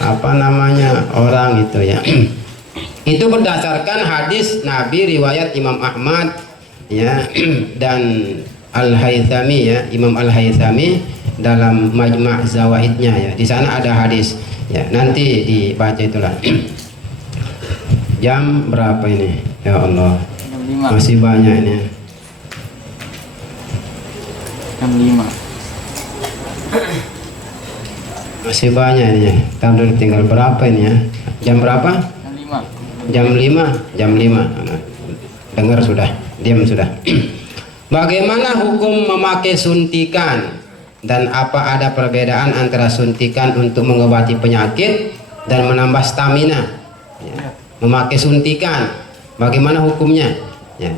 apa namanya orang itu ya. Itu berdasarkan hadis Nabi riwayat Imam Ahmad ya dan Al-Haythami ya, Imam Al-Haythami dalam Majma' Zawaidnya ya. Di sana ada hadis ya, nanti dibaca itulah. Jam berapa ini? Ya Allah. Masih banyak ini. Jam 5. Masih banyak ini. Tahu tinggal berapa ini ya? Jam berapa? Jam 5. Jam 5. Dengar sudah, diam sudah. Bagaimana hukum memakai suntikan dan apa ada perbedaan antara suntikan untuk mengobati penyakit dan menambah stamina? Ya. Memakai suntikan, bagaimana hukumnya? Ya.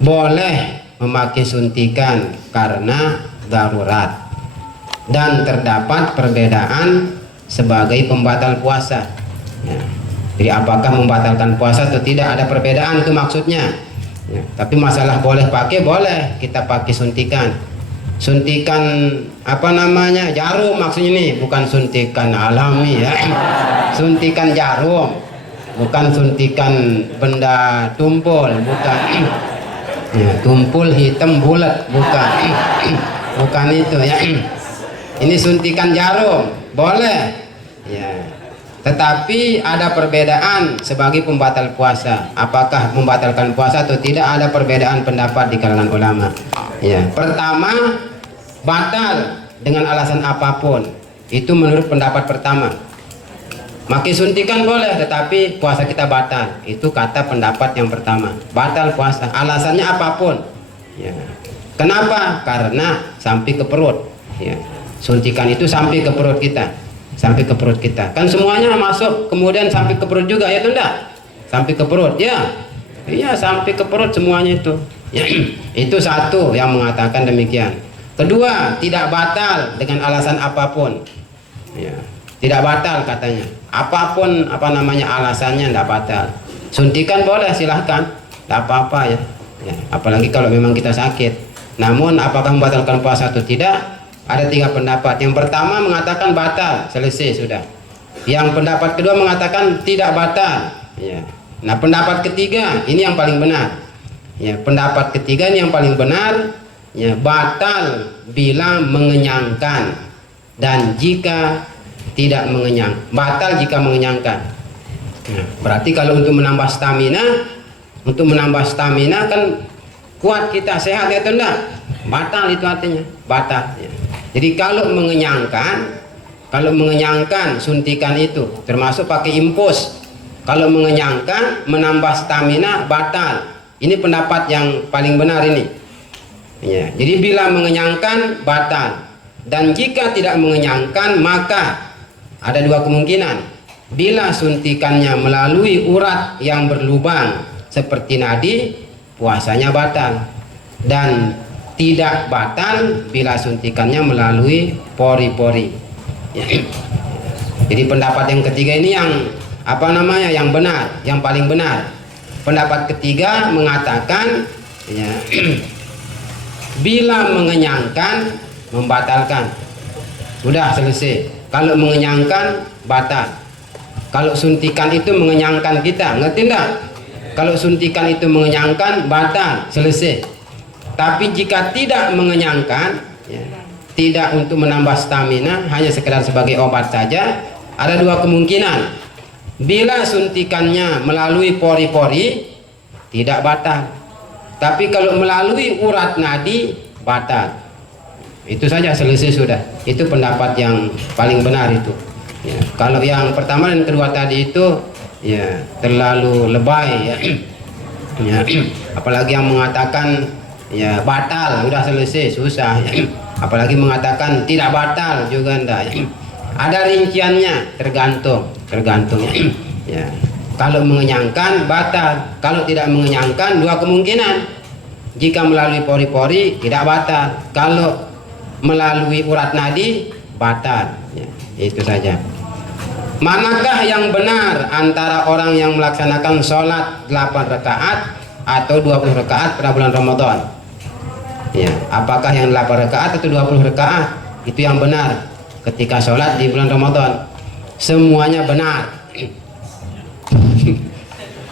Boleh memakai suntikan karena darurat dan terdapat perbedaan sebagai pembatal puasa. Ya. Jadi apakah membatalkan puasa atau tidak, ada perbedaan itu maksudnya ya. Tapi masalah boleh pakai, boleh kita pakai suntikan. Suntikan apa namanya, jarum maksudnya nih, bukan suntikan alami ya. Suntikan jarum, bukan suntikan benda tumpul, bukan ya, tumpul hitam bulat, bukan. Bukan itu ya. Ini suntikan jarum boleh ya. Tetapi ada perbedaan sebagai pembatal puasa. Apakah membatalkan puasa atau tidak, ada perbedaan pendapat di kalangan ulama. Ya, pertama, batal dengan alasan apapun. Itu menurut pendapat pertama. Maki suntikan boleh, tetapi puasa kita batal. Itu kata pendapat yang pertama. Batal puasa, alasannya apapun. Ya. Kenapa? Karena sampai ke perut. Ya. Suntikan itu sampai ke perut kita. Sampai ke perut kita, kan semuanya masuk kemudian sampai ke perut juga ya, enggak? Sampai ke perut ya, iya sampai ke perut semuanya itu ya. Itu satu yang mengatakan demikian. Kedua, tidak batal dengan alasan apapun ya. Tidak batal katanya, apapun apa namanya alasannya, tidak batal. Suntikan boleh silahkan, tidak apa-apa ya. Ya, apalagi kalau memang kita sakit. Namun apakah membatalkan puasa atau tidak, ada 3 pendapat. Yang pertama mengatakan batal, selesai sudah. Yang pendapat kedua mengatakan tidak batal ya. Nah pendapat ketiga ini yang paling benar ya. Pendapat ketiga ini yang paling benar ya, batal bila mengenyangkan dan jika tidak mengenyang, batal jika mengenyangkan. Nah, berarti kalau untuk menambah stamina kan kuat kita, sehat ya atau enggak, batal itu artinya, batal ya. Jadi kalau mengenyangkan suntikan itu termasuk pakai infus. Kalau mengenyangkan menambah stamina batal. Ini pendapat yang paling benar ini. Ya, jadi bila mengenyangkan batal dan jika tidak mengenyangkan maka ada 2 kemungkinan. Bila suntikannya melalui urat yang berlubang seperti nadi, puasanya batal, dan tidak batal bila suntikannya melalui pori-pori ya. Jadi pendapat yang ketiga ini yang apa namanya, yang benar, yang paling benar. Pendapat ketiga mengatakan ya, bila mengenyangkan membatalkan, sudah selesai. Kalau mengenyangkan batal. Kalau suntikan itu mengenyangkan kita, ngerti enggak? Kalau suntikan itu mengenyangkan batal, selesai. Tapi jika tidak mengenyangkan ya, tidak untuk menambah stamina, hanya sekedar sebagai obat saja, ada 2 kemungkinan. Bila suntikannya melalui pori-pori tidak batal, tapi kalau melalui urat nadi batal. Itu saja, selesai sudah. Itu pendapat yang paling benar itu ya. Kalau yang pertama dan kedua tadi itu ya terlalu lebay ya. Ya, apalagi yang mengatakan ya batal, udah selesai, susah ya. Apalagi mengatakan tidak batal juga enggak ya. Ada rinciannya, tergantung ya. Ya. Kalau mengenyangkan batal, kalau tidak mengenyangkan 2 kemungkinan. Jika melalui pori-pori tidak batal, kalau melalui urat nadi batal ya. Itu saja. Manakah yang benar antara orang yang melaksanakan sholat 8 rakaat atau 20 rakaat pada bulan Ramadan? Ya, apakah yang 8 rakaat atau 20 rakaat? Itu yang benar ketika sholat di bulan Ramadan. semuanya benar.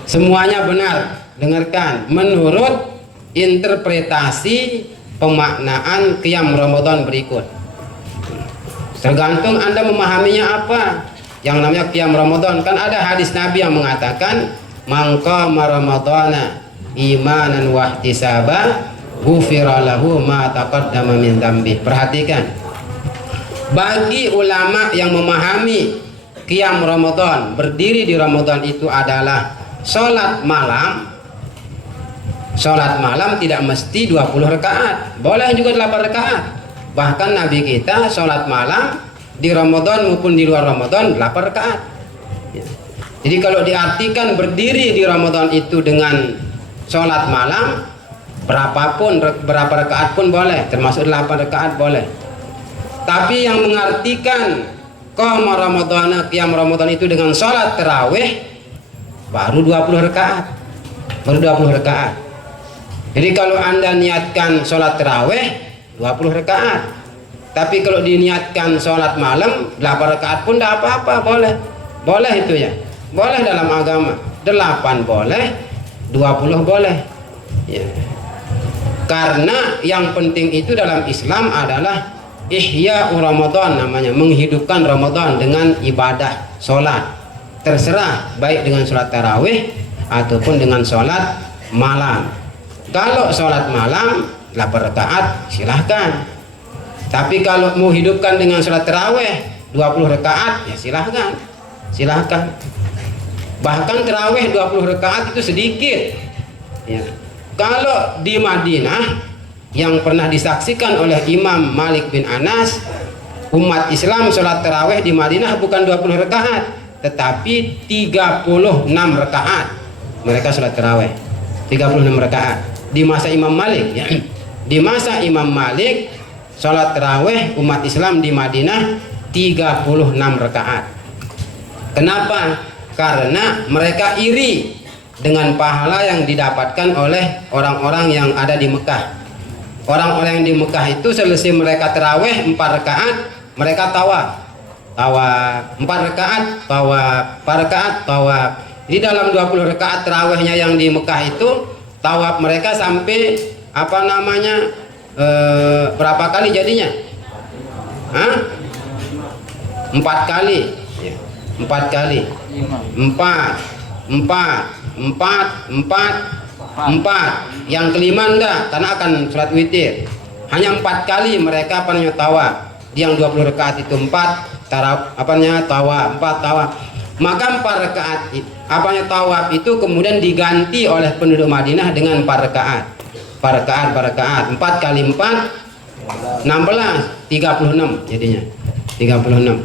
Semuanya benar. Dengarkan, menurut interpretasi pemaknaan qiyam Ramadan berikut. Tergantung Anda memahaminya apa. Yang namanya qiyam Ramadan, kan ada hadis Nabi yang mengatakan man qama ramadhana imanan wa ihtisaba ghufira lahu ma taqaddama min dzambi. Perhatikan, bagi ulama yang memahami qiyam Ramadan, berdiri di Ramadan itu adalah sholat malam. Sholat malam tidak mesti 20 rakaat, boleh juga 8 rakaat. Bahkan Nabi kita sholat malam di Ramadan maupun di luar Ramadan 8 rakaat. Jadi kalau diartikan berdiri di Ramadan itu dengan sholat malam, berapa rakaat pun boleh, termasuk 8 rakaat boleh. Tapi yang mengartikan qiyam Ramadan itu dengan sholat tarawih baru 20 rakaat. Baru 20 rakaat. Jadi kalau Anda niatkan sholat tarawih 20 rakaat. Tapi kalau diniatkan sholat malam 8 rakaat pun tidak apa-apa, boleh. Boleh itu ya. Boleh dalam agama. 8 boleh, 20 boleh. Ya. Karena yang penting itu dalam Islam adalah ihya Ramadan, namanya menghidupkan Ramadan dengan ibadah sholat. Terserah baik dengan sholat tarawih ataupun dengan sholat malam. Kalau sholat malam 8 rakaat silahkan. Tapi kalau mau hidupkan dengan sholat tarawih 20 rakaat ya silahkan. Silahkan. Bahkan tarawih 20 rakaat itu sedikit ya. Kalau di Madinah yang pernah disaksikan oleh Imam Malik bin Anas, umat Islam sholat tarawih di Madinah bukan 20 rakaat tetapi 36 rakaat. Mereka sholat tarawih 36 rakaat di masa Imam Malik ya. Di masa Imam Malik sholat tarawih umat Islam di Madinah 36 rakaat. Kenapa? Karena mereka iri dengan pahala yang didapatkan oleh orang-orang yang ada di Mekah. Orang-orang yang di Mekah itu selesai mereka tarawih 4 rakaat, mereka tawaf 4 rakaat, tawaf 4 rakaat, tawaf. Di dalam 20 rakaat tarawihnya yang di Mekah itu tawaf mereka sampai berapa kali jadinya? 4 kali ya. 4 kali 4. Yang kelima enggak, karena akan sholat witir. Hanya 4 kali mereka tawaf. Yang 20 rakaat itu 4 tawaf 4 tawaf. Maka 4 rakaat tawaf itu kemudian diganti oleh penduduk Madinah dengan 4 rakaat. 4 rakaat 4 kali 4 16, 36 jadinya 36.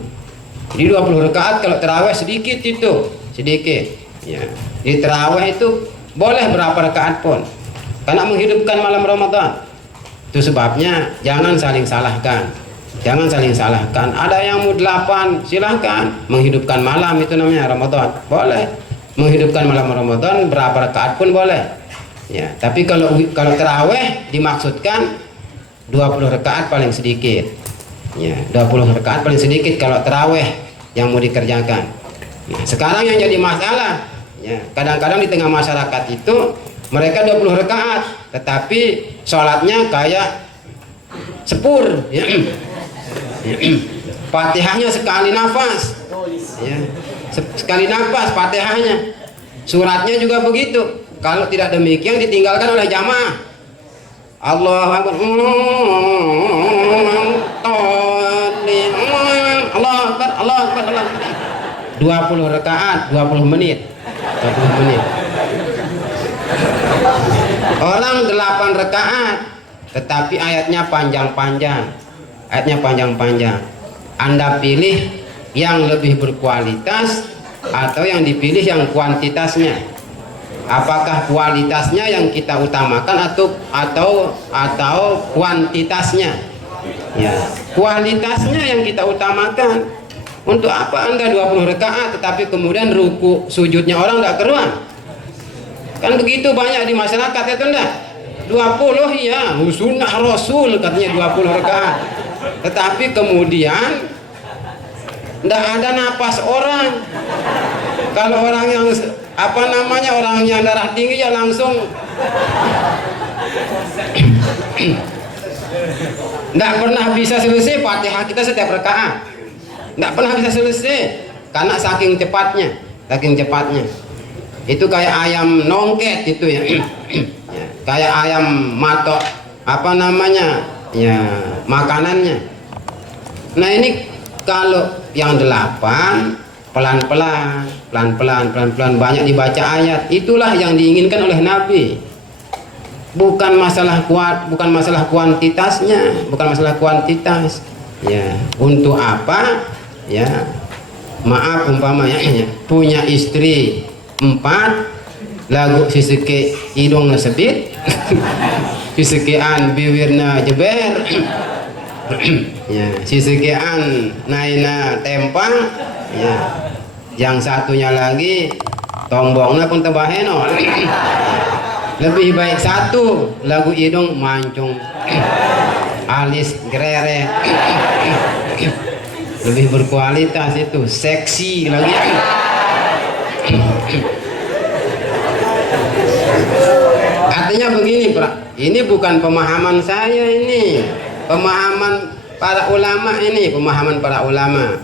Jadi 20 rakaat kalau tarawih sedikit itu, sedikit ya. Di tarawih itu boleh berapa rakaat pun karena menghidupkan malam Ramadan. Itu sebabnya jangan saling salahkan. Jangan saling salahkan. Ada yang mau 8 silahkan. Menghidupkan malam itu namanya Ramadan. Boleh. Menghidupkan malam Ramadan berapa rakaat pun boleh. Ya, tapi kalau tarawih dimaksudkan 20 rakaat paling sedikit. Ya, 20 rakaat paling sedikit kalau tarawih yang mau dikerjakan. Nah, sekarang yang jadi masalah, ya, kadang-kadang di tengah masyarakat itu mereka 20 rakaat, tetapi sholatnya kayak sepur. Ya. Fatihahnya sekali nafas, ya. Sekali nafas Fatihahnya. Suratnya juga begitu. Kalau tidak demikian ditinggalkan oleh jamaah. Allahu Akbar. Allah Akbar, Allah Akbar, Allah Akbar. 20 rakaat, 20 menit. 20 menit. Orang 8 rakaat, tetapi ayatnya panjang-panjang. Ayatnya panjang-panjang. Anda pilih yang lebih berkualitas atau yang dipilih yang kuantitasnya. Apakah kualitasnya yang kita utamakan atau kuantitasnya? Ya, kualitasnya yang kita utamakan. Untuk apa Anda 20 rakaat tetapi kemudian ruku sujudnya orang nggak keruan? Kan begitu banyak di masyarakat itu enggak? 20 ya, sunnah Rasul katanya 20 rakaat. Tetapi kemudian Nggak ada napas orang. Kalau orang yang orang yang darah tinggi ya langsung nggak pernah bisa selesai Fatihah kita setiap rakaat. Nggak pernah bisa selesai karena saking cepatnya. Itu kayak ayam nongket itu ya. Kayak ayam matok ya makanannya. Nah ini kalau yang 8 pelan-pelan banyak dibaca ayat, itulah yang diinginkan oleh Nabi. Bukan masalah kuantitasnya, bukan masalah kuantitas. Ya, untuk apa? Ya, maaf umpamanya punya istri 4, lagu sisike hidung sebit, sisikean bibirna jeber, ya, sisikean naina tempang, ya, yang satunya lagi tombongnya pun tebaheno. Lebih baik satu lagu hidung mancung, alis grere, lebih berkualitas itu, seksi lagi. Artinya begini, Pak, ini bukan pemahaman saya, ini pemahaman para ulama,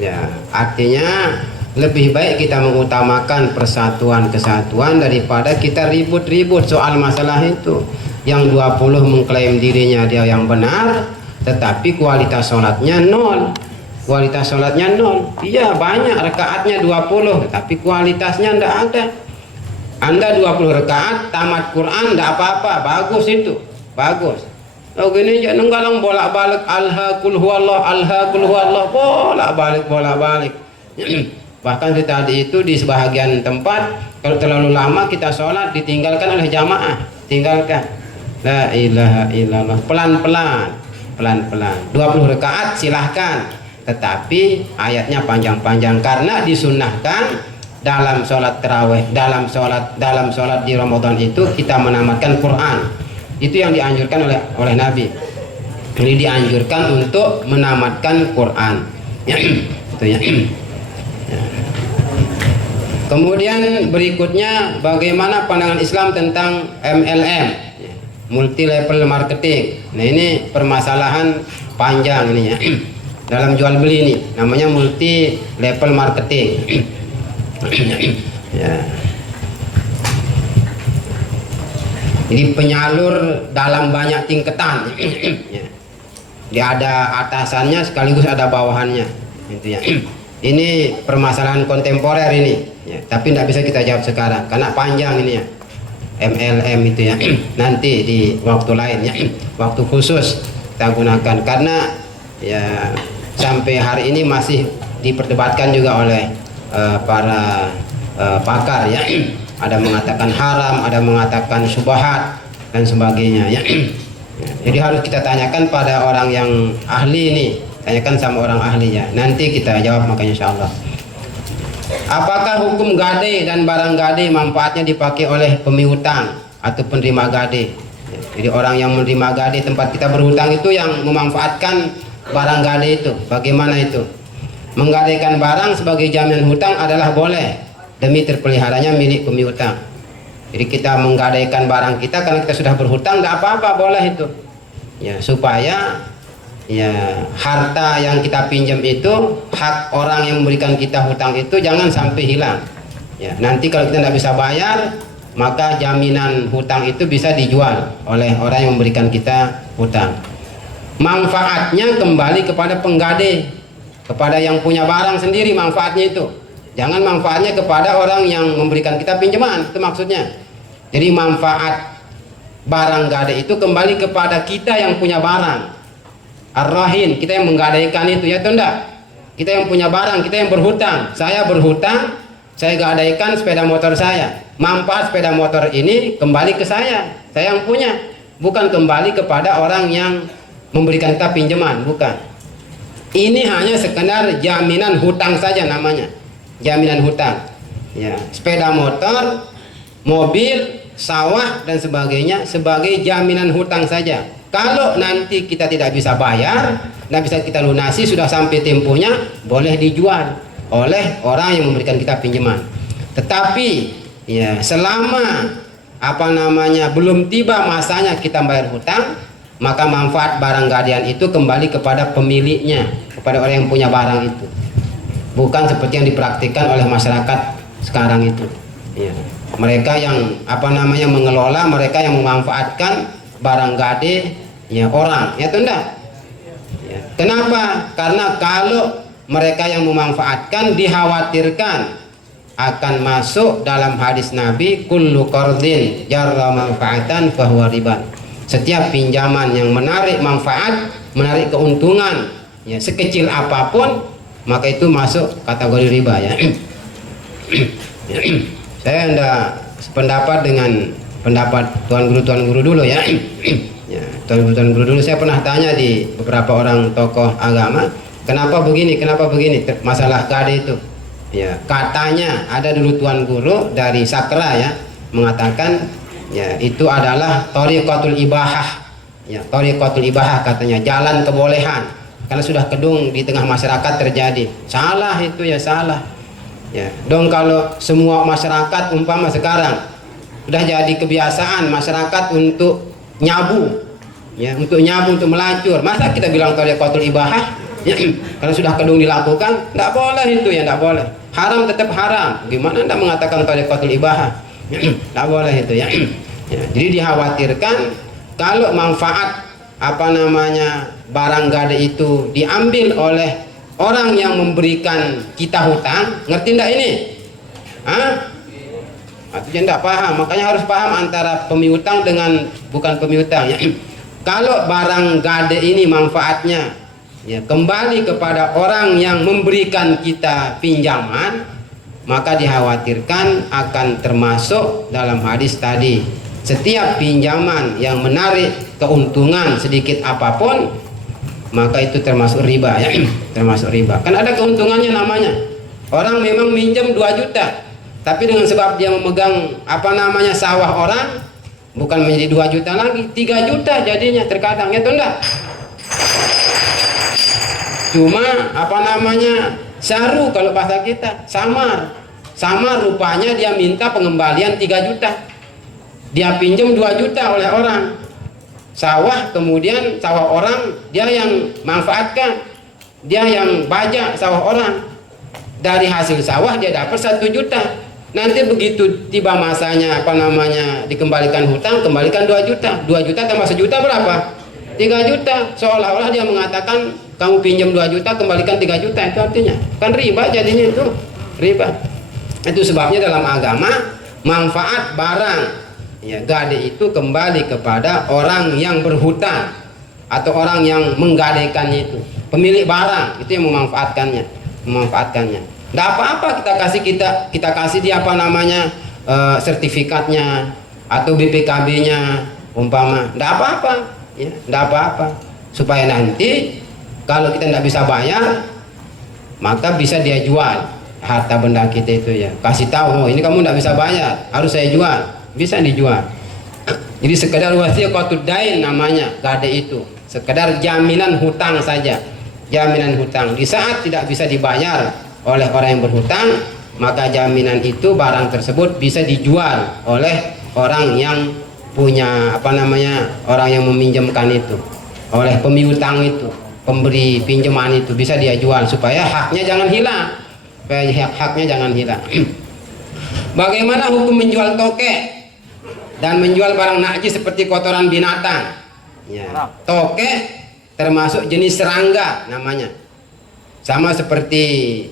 ya, artinya lebih baik kita mengutamakan persatuan kesatuan daripada kita ribut-ribut soal masalah itu. Yang 20 mengklaim dirinya dia yang benar, tetapi kualitas sholatnya nol. Iya, banyak rakaatnya 20, tapi kualitasnya ndak ada. Anda 20 rakaat tamat Quran ndak apa-apa, bagus itu, bagus. Oh gini aja nenggalang bolak-balik alhaqul huwallah, bolak-balik. Bahkan tadi itu di sebahagian tempat kalau terlalu lama kita sholat ditinggalkan oleh jamaah, tinggalkan. La ilaha illallah, pelan-pelan. 20 rakaat silahkan, tetapi ayatnya panjang-panjang karena disunnahkan dalam sholat tarawih, dalam sholat di Ramadan itu kita menamatkan Quran. Itu yang dianjurkan oleh Nabi. Jadi dianjurkan untuk menamatkan Quran. Itu ya. Kemudian berikutnya bagaimana pandangan Islam tentang MLM, multi level marketing. Nah ini permasalahan panjang ini ya. Dalam jual beli ini namanya multi level marketing. Ya. Jadi penyalur dalam banyak tingkatan. Ya. Dia ada atasannya sekaligus ada bawahannya. Itu ya. Ini permasalahan kontemporer ini, ya, tapi tidak bisa kita jawab sekarang karena panjang ini ya, MLM itu ya. Nanti di waktu lain ya, waktu khusus kita gunakan karena ya sampai hari ini masih diperdebatkan juga oleh para pakar ya. Ada mengatakan haram, ada mengatakan syubhat dan sebagainya ya. Jadi harus kita tanyakan pada orang yang ahli ini. Tanyakan sama orang ahlinya, nanti kita jawab makanya insyaallah. Apakah hukum gade dan barang gade manfaatnya dipakai oleh pemiutang atau penerima gade? Jadi orang yang menerima gade tempat kita berhutang itu yang memanfaatkan barang gade itu, bagaimana itu? Menggadaikan barang sebagai jaminan hutang adalah boleh demi terpeliharanya milik pemiutang. Jadi kita menggadaikan barang kita karena kita sudah berhutang, tidak apa-apa, boleh itu. Ya, supaya ya harta yang kita pinjam itu, hak orang yang memberikan kita hutang itu jangan sampai hilang. Ya, nanti kalau kita tidak bisa bayar, maka jaminan hutang itu bisa dijual oleh orang yang memberikan kita hutang. Manfaatnya kembali kepada penggade, kepada yang punya barang sendiri manfaatnya itu. Jangan manfaatnya kepada orang yang memberikan kita pinjaman, itu maksudnya. Jadi manfaat barang gade itu kembali kepada kita yang punya barang. Ar-Rahin, kita yang menggadaikan itu ya atau enggak? Kita yang punya barang, kita yang berhutang. Saya berhutang, saya gadaikan sepeda motor saya. Manfaat sepeda motor ini kembali ke saya yang punya, bukan kembali kepada orang yang memberikan kita pinjaman, bukan. Ini hanya sekedar jaminan hutang saja namanya. Jaminan hutang. Ya, sepeda motor, mobil, sawah dan sebagainya sebagai jaminan hutang saja. Kalau nanti kita tidak bisa bayar, tidak bisa kita lunasi, sudah sampai temponya boleh dijual oleh orang yang memberikan kita pinjaman. Tetapi ya selama belum tiba masanya kita bayar hutang, maka manfaat barang gadaian itu kembali kepada pemiliknya, kepada orang yang punya barang itu, bukan seperti yang dipraktikkan oleh masyarakat sekarang itu. Ya. Mereka yang mengelola, mereka yang memanfaatkan barang gade ya orang, ya tunda. Ya. Kenapa? Karena kalau mereka yang memanfaatkan dikhawatirkan akan masuk dalam hadis Nabi, kullu qardin jarra manfaatan fahuwa riba. Setiap pinjaman yang menarik manfaat, menarik keuntungan ya sekecil apapun, maka itu masuk kategori riba ya. Saya tidak sependapat dengan pendapat tuan guru dulu ya. Ya, tuan guru dulu saya pernah tanya di beberapa orang tokoh agama, kenapa begini masalah gade itu. Ya, katanya ada dulu tuan guru dari Sakra ya mengatakan ya itu adalah thariqatul ibahah. Ya, thariqatul ibahah katanya, jalan kebolehan. Karena sudah kedung di tengah masyarakat terjadi. Salah itu ya, salah. Ya, dong kalau semua masyarakat umpama sekarang sudah jadi kebiasaan masyarakat untuk nyabu, ya, untuk melacur, masa kita bilang thariqatul ibahah? Ya, karena sudah kedung dilakukan, tidak boleh itu ya, tidak boleh. Haram tetap haram. Gimana Anda mengatakan thariqatul ibahah? Tidak boleh itu ya. Ya, jadi dikhawatirkan kalau manfaat barang gade itu diambil oleh orang yang memberikan kita hutang, ngerti enggak ini? Artinya enggak paham, makanya harus paham antara pemiutang dengan bukan pemiutang ya. Kalau barang gade ini manfaatnya ya kembali kepada orang yang memberikan kita pinjaman, maka dikhawatirkan akan termasuk dalam hadis tadi. Setiap pinjaman yang menarik keuntungan sedikit apapun, maka itu termasuk riba ya. Termasuk riba. Kan ada keuntungannya namanya. Orang memang minjem 2 juta, tapi dengan sebab dia memegang sawah orang, bukan menjadi 2 juta lagi, 3 juta jadinya terkadang ya tunda. Cuma saru kalau bahasa kita, samar rupanya dia minta pengembalian 3 juta. Dia pinjam 2 juta oleh orang. Sawah, kemudian sawah orang dia yang manfaatkan, dia yang bajak sawah orang. Dari hasil sawah dia dapat 1 juta. Nanti begitu tiba masanya dikembalikan hutang, kembalikan 2 juta. 2 juta tambah 1 juta berapa? 3 juta. Seolah-olah dia mengatakan kamu pinjam 2 juta kembalikan 3 juta. Itu artinya kan riba, jadinya itu riba. Itu sebabnya dalam agama manfaat barang ya gade itu kembali kepada orang yang berhutang atau orang yang menggadaikannya, itu pemilik barang itu yang memanfaatkannya. Tidak apa-apa kita kasih dia sertifikatnya atau BPKB-nya umpama, tidak apa-apa ya, tidak apa-apa, supaya nanti kalau kita tidak bisa bayar maka bisa dia jual harta benda kita itu ya, kasih tahu, oh ini kamu tidak bisa bayar, harus saya jual, bisa dijual. Jadi sekedar wasiqatud dain namanya gade itu, sekedar jaminan hutang saja, jaminan hutang. Di saat tidak bisa dibayar oleh orang yang berhutang, maka jaminan itu, barang tersebut bisa dijual oleh orang yang punya orang yang meminjamkan itu, oleh pemiutang itu, pemberi pinjaman itu, bisa dia jual supaya haknya jangan hilang, Bagaimana hukum menjual tokek dan menjual barang najis seperti kotoran binatang? Ya, tokek termasuk jenis serangga namanya, sama seperti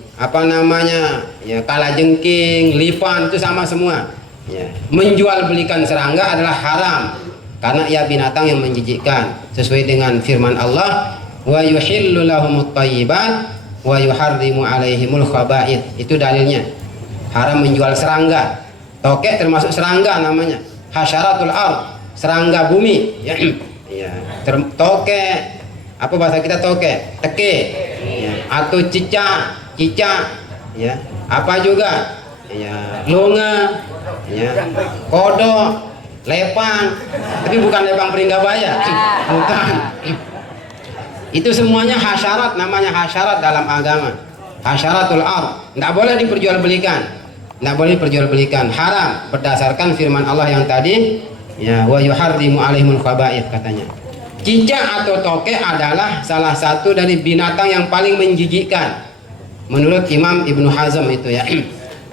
ya kalajengking, lipan, itu sama semua ya. Menjual belikan serangga adalah haram karena ia binatang yang menjijikkan, sesuai dengan firman Allah, wa yuhillu lahumut thayyibat wa yuharrimu alaihimul khaba'ith. Itu dalilnya haram menjual serangga. Tokek termasuk serangga namanya, hasyaratul ard, serangga bumi ya. Ya, tokek apa bahasa kita, tokek, teke ya, atau cicak ya, apa juga ya, longa ya, kodok, lepang, tapi bukan lepang Peringgabaya, bukan. Itu semuanya hasyarat, namanya hasyarat dalam agama. Hasyaratul ard, tidak boleh diperjualbelikan, tidak boleh diperjualbelikan, haram berdasarkan firman Allah yang tadi, ya, wa yuharrimu alaihimul khaba'ith katanya. Cicak atau tokek adalah salah satu dari binatang yang paling menjijikkan menurut Imam Ibnu Hazm itu ya.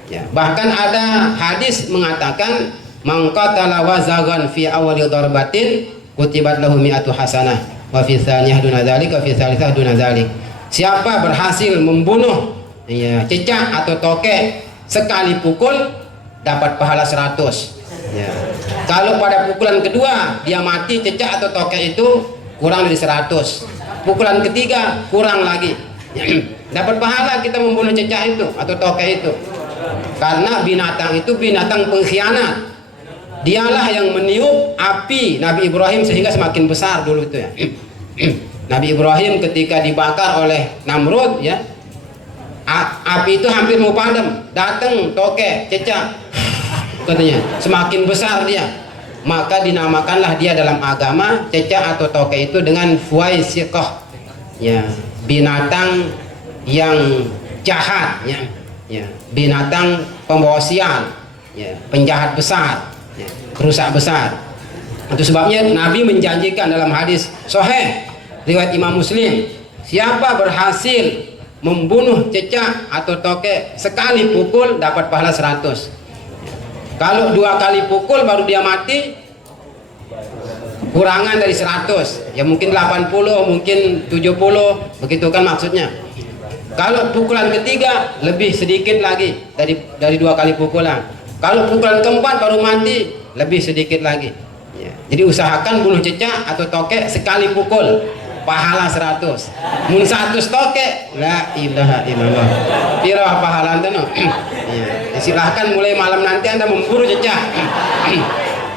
Ya, bahkan ada hadis mengatakan man qatala wazagan fi awali darbatin kutibat lahu mi'atu hasanah wa fi tsaniyah duna dzalik wa fi tsalitsah duna dzalik. Siapa berhasil membunuh ya, cicak atau tokek sekali pukul dapat pahala 100 ya. Kalau pada pukulan kedua dia mati, cicak atau tokek itu kurang dari 100. Pukulan ketiga kurang lagi ya. Dapat pahala kita membunuh cicak itu atau tokek itu, karena binatang itu binatang pengkhianat. Dialah yang meniup api Nabi Ibrahim sehingga semakin besar dulu itu ya. Nabi Ibrahim ketika dibakar oleh Namrud ya, api itu hampir mau padam, datang tokek, cicak katanya, semakin besar dia, maka dinamakanlah dia dalam agama cicak atau tokek itu dengan fuaisiqah ya, binatang yang jahat ya, ya, binatang pembawa sial ya, penjahat besar ya, perusak besar. Itu sebabnya Nabi menjanjikan dalam hadis sahih riwayat Imam Muslim, siapa berhasil membunuh cicak atau tokek sekali pukul dapat pahala 100. Kalau 2 kali pukul baru dia mati, kurangan dari 100 ya, mungkin 80, mungkin 70, begitu kan maksudnya. Kalau pukulan ketiga lebih sedikit lagi dari 2 kali pukulan. Kalau pukulan keempat baru mati, lebih sedikit lagi ya. Jadi usahakan bunuh cicak atau tokek sekali pukul, pahala 100. Mun 100 tokek, la ilaha illallah. Pira pahala ente no? Ya, silahkan mulai malam nanti Anda memburu cicak.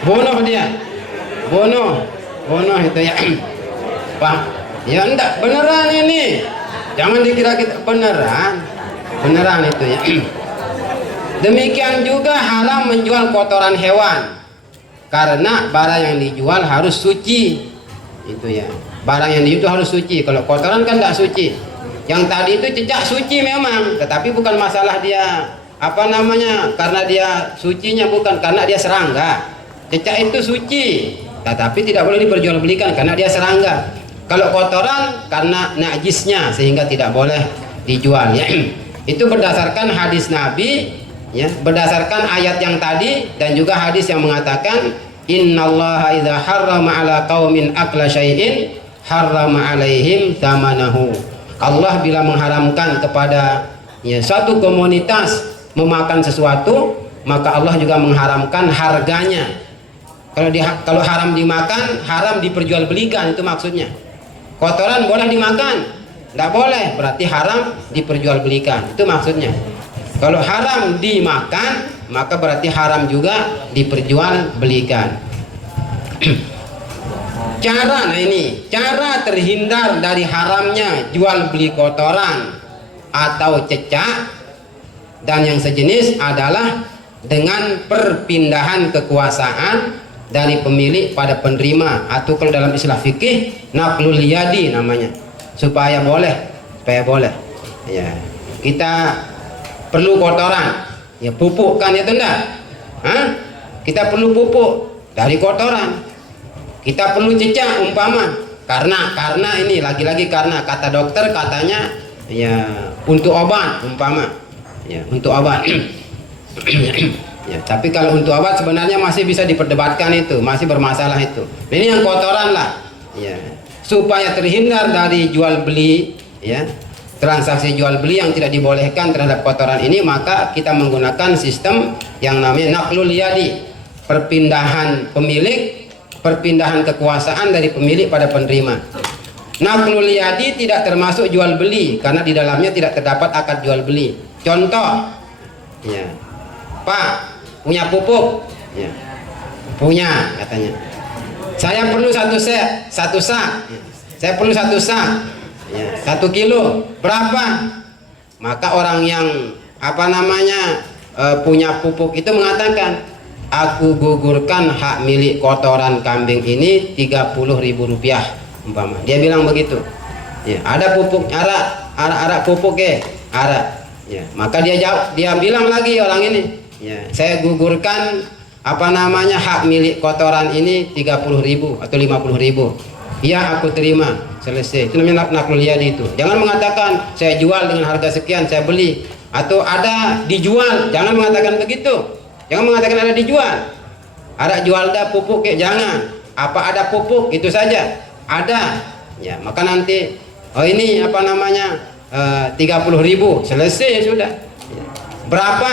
Bunuh dia. Bunuh itu ya. Pak, ya enggak beneran ini. Jangan dikira kita beneran itu ya. Demikian juga haram menjual kotoran hewan, karena barang yang dijual harus suci itu ya. Barang yang dijual harus suci. Kalau kotoran kan tidak suci. Yang tadi itu cicak suci memang, tetapi bukan masalah dia apa namanya, karena dia sucinya, bukan karena dia serangga. Cicak itu suci, tetapi tidak boleh diperjualbelikan karena dia serangga. Kalau kotoran karena najisnya sehingga tidak boleh dijual ya. Itu berdasarkan hadis Nabi ya, berdasarkan ayat yang tadi dan juga hadis yang mengatakan innallaha idza harrama ala qaumin akla syai'in harrama alaihim thamanahu. Allah bila mengharamkan kepada ya, suatu komunitas memakan sesuatu, maka Allah juga mengharamkan harganya. Kalau haram dimakan, haram diperjualbelikan, itu maksudnya. Kotoran boleh dimakan, tidak boleh, berarti haram diperjualbelikan, itu maksudnya. Kalau haram dimakan, maka berarti haram juga diperjualbelikan. Cara terhindar dari haramnya jual beli kotoran atau cecak dan yang sejenis adalah dengan perpindahan kekuasaan dari pemilik pada penerima, atau kalau dalam istilah fikih naqlul yadi namanya, supaya boleh ya. Kita perlu kotoran ya, pupuk kan ya enggak? Kita perlu pupuk dari kotoran. Kita perlu cicak umpama karena ini lagi-lagi karena kata dokter katanya ya untuk obat umpama ya, untuk obat. Ya, tapi kalau untuk obat sebenarnya masih bisa diperdebatkan, itu masih bermasalah itu. Ini yang kotoran lah ya, supaya terhindar dari jual beli ya, transaksi jual beli yang tidak dibolehkan terhadap kotoran ini, maka kita menggunakan sistem yang namanya naqlul yadi, perpindahan pemilik, perpindahan kekuasaan dari pemilik pada penerima. Naqlul yadi tidak termasuk jual beli karena di dalamnya tidak terdapat akad jual beli. Contoh ya, Pak punya pupuk ya, punya katanya, saya perlu satu sak ya. Saya perlu 1 sak ya, 1 kilo berapa? Maka orang yang apa namanya punya pupuk itu mengatakan, aku gugurkan hak milik kotoran kambing ini 30.000 rupiah umpama, dia bilang begitu. Ya, ada pupuk arak pupuk arak. Ya, maka dia bilang lagi orang ini, ya, saya gugurkan hak milik kotoran ini 30.000 atau 50.000. Ya, aku terima, selesai. Itu namanya naklul yadi itu. Jangan mengatakan saya jual dengan harga sekian, saya beli, atau ada dijual. Jangan mengatakan begitu. Jangan mengatakan ada dijual. Ada jual dah pupuk, jangan. Apa ada pupuk itu saja. Ada. Ya, maka nanti ini 30.000, selesai sudah. Berapa?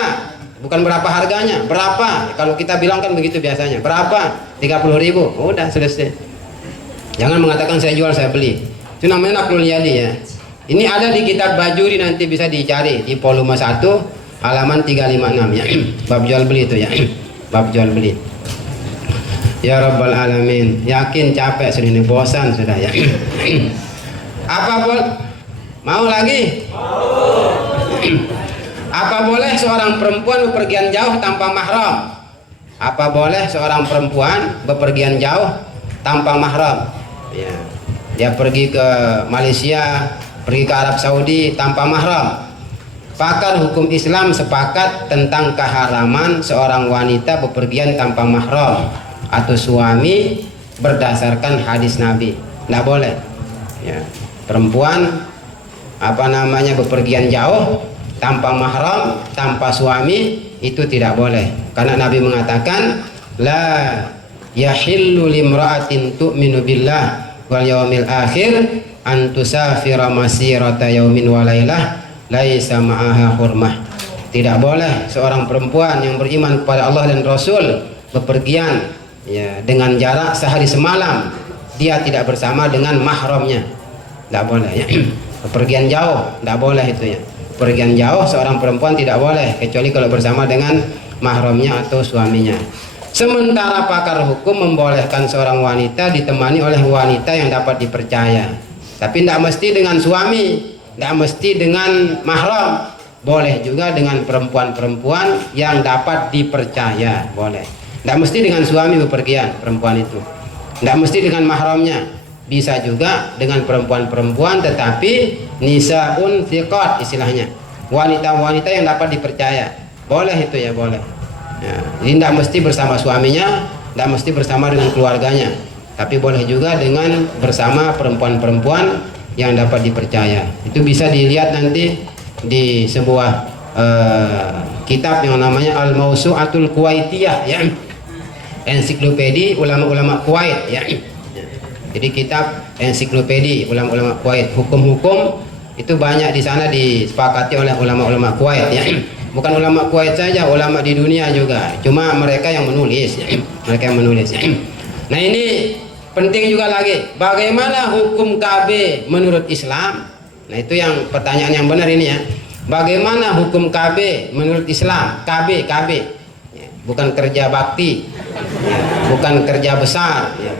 Bukan berapa harganya, berapa? Kalau kita bilang kan begitu biasanya. Berapa? 30.000. Udah selesai. Jangan mengatakan saya jual, saya beli. Itu namanya naklul yadi ya. Ini ada di kitab Bajuri, nanti bisa dicari di volume 1 halaman 356 ya. Bab jual beli itu ya. Bab jual beli. Ya Rabbal Alamin. Yakin capek sudah ini, bosan sudah ya. Apa mau lagi? Apa boleh seorang perempuan bepergian jauh tanpa mahram? Apa boleh seorang perempuan bepergian jauh tanpa mahram? Ya, dia pergi ke Malaysia, pergi ke Arab Saudi tanpa mahram. Pakar hukum Islam sepakat tentang keharaman seorang wanita bepergian tanpa mahram atau suami berdasarkan hadis Nabi. Tidak boleh. Ya, perempuan bepergian jauh tanpa mahram, tanpa suami, itu tidak boleh. Karena Nabi mengatakan, la yahillu limra'atin tu'minu billah wal yawmil akhir an tusafira masirata yaumin wa lailah laisa ma'aha hurmah. Tidak boleh seorang perempuan yang beriman kepada Allah dan Rasul bepergian ya dengan jarak sehari semalam, dia tidak bersama dengan mahramnya. Tidak boleh ya. Bepergian jauh tidak boleh itu ya. Bepergian jauh seorang perempuan tidak boleh kecuali kalau bersama dengan mahramnya atau suaminya. Sementara pakar hukum membolehkan seorang wanita ditemani oleh wanita yang dapat dipercaya. Tapi tidak mesti dengan suami, tidak mesti dengan mahram. Boleh juga dengan perempuan-perempuan yang dapat dipercaya, boleh. Tidak mesti dengan suami bepergian perempuan itu. Tidak mesti dengan mahramnya. Bisa juga dengan perempuan-perempuan tetapi nisaun thiqat istilahnya. Wanita-wanita yang dapat dipercaya. Boleh itu ya, boleh. Ya, ini tidak mesti bersama suaminya, tidak mesti bersama dengan keluarganya, tapi boleh juga dengan bersama perempuan-perempuan yang dapat dipercaya. Itu bisa dilihat nanti di sebuah kitab yang namanya Al-Mawsu'atul Kuwaitiyah ya. Ensiklopedi ulama-ulama Kuwait ya. Jadi kitab ensiklopedi ulama-ulama Kuwait, hukum-hukum itu banyak di sana disepakati oleh ulama-ulama Kuwait ya. Bukan ulama Kuwait saja, ulama di dunia juga. Cuma mereka yang menulis ya. Mereka yang menulis ya. Nah, ini penting juga lagi. Bagaimana hukum KB menurut Islam? Nah, itu yang pertanyaan yang benar ini ya. Bagaimana hukum KB menurut Islam? KB ya. Bukan kerja bakti ya. Bukan kerja besar ya.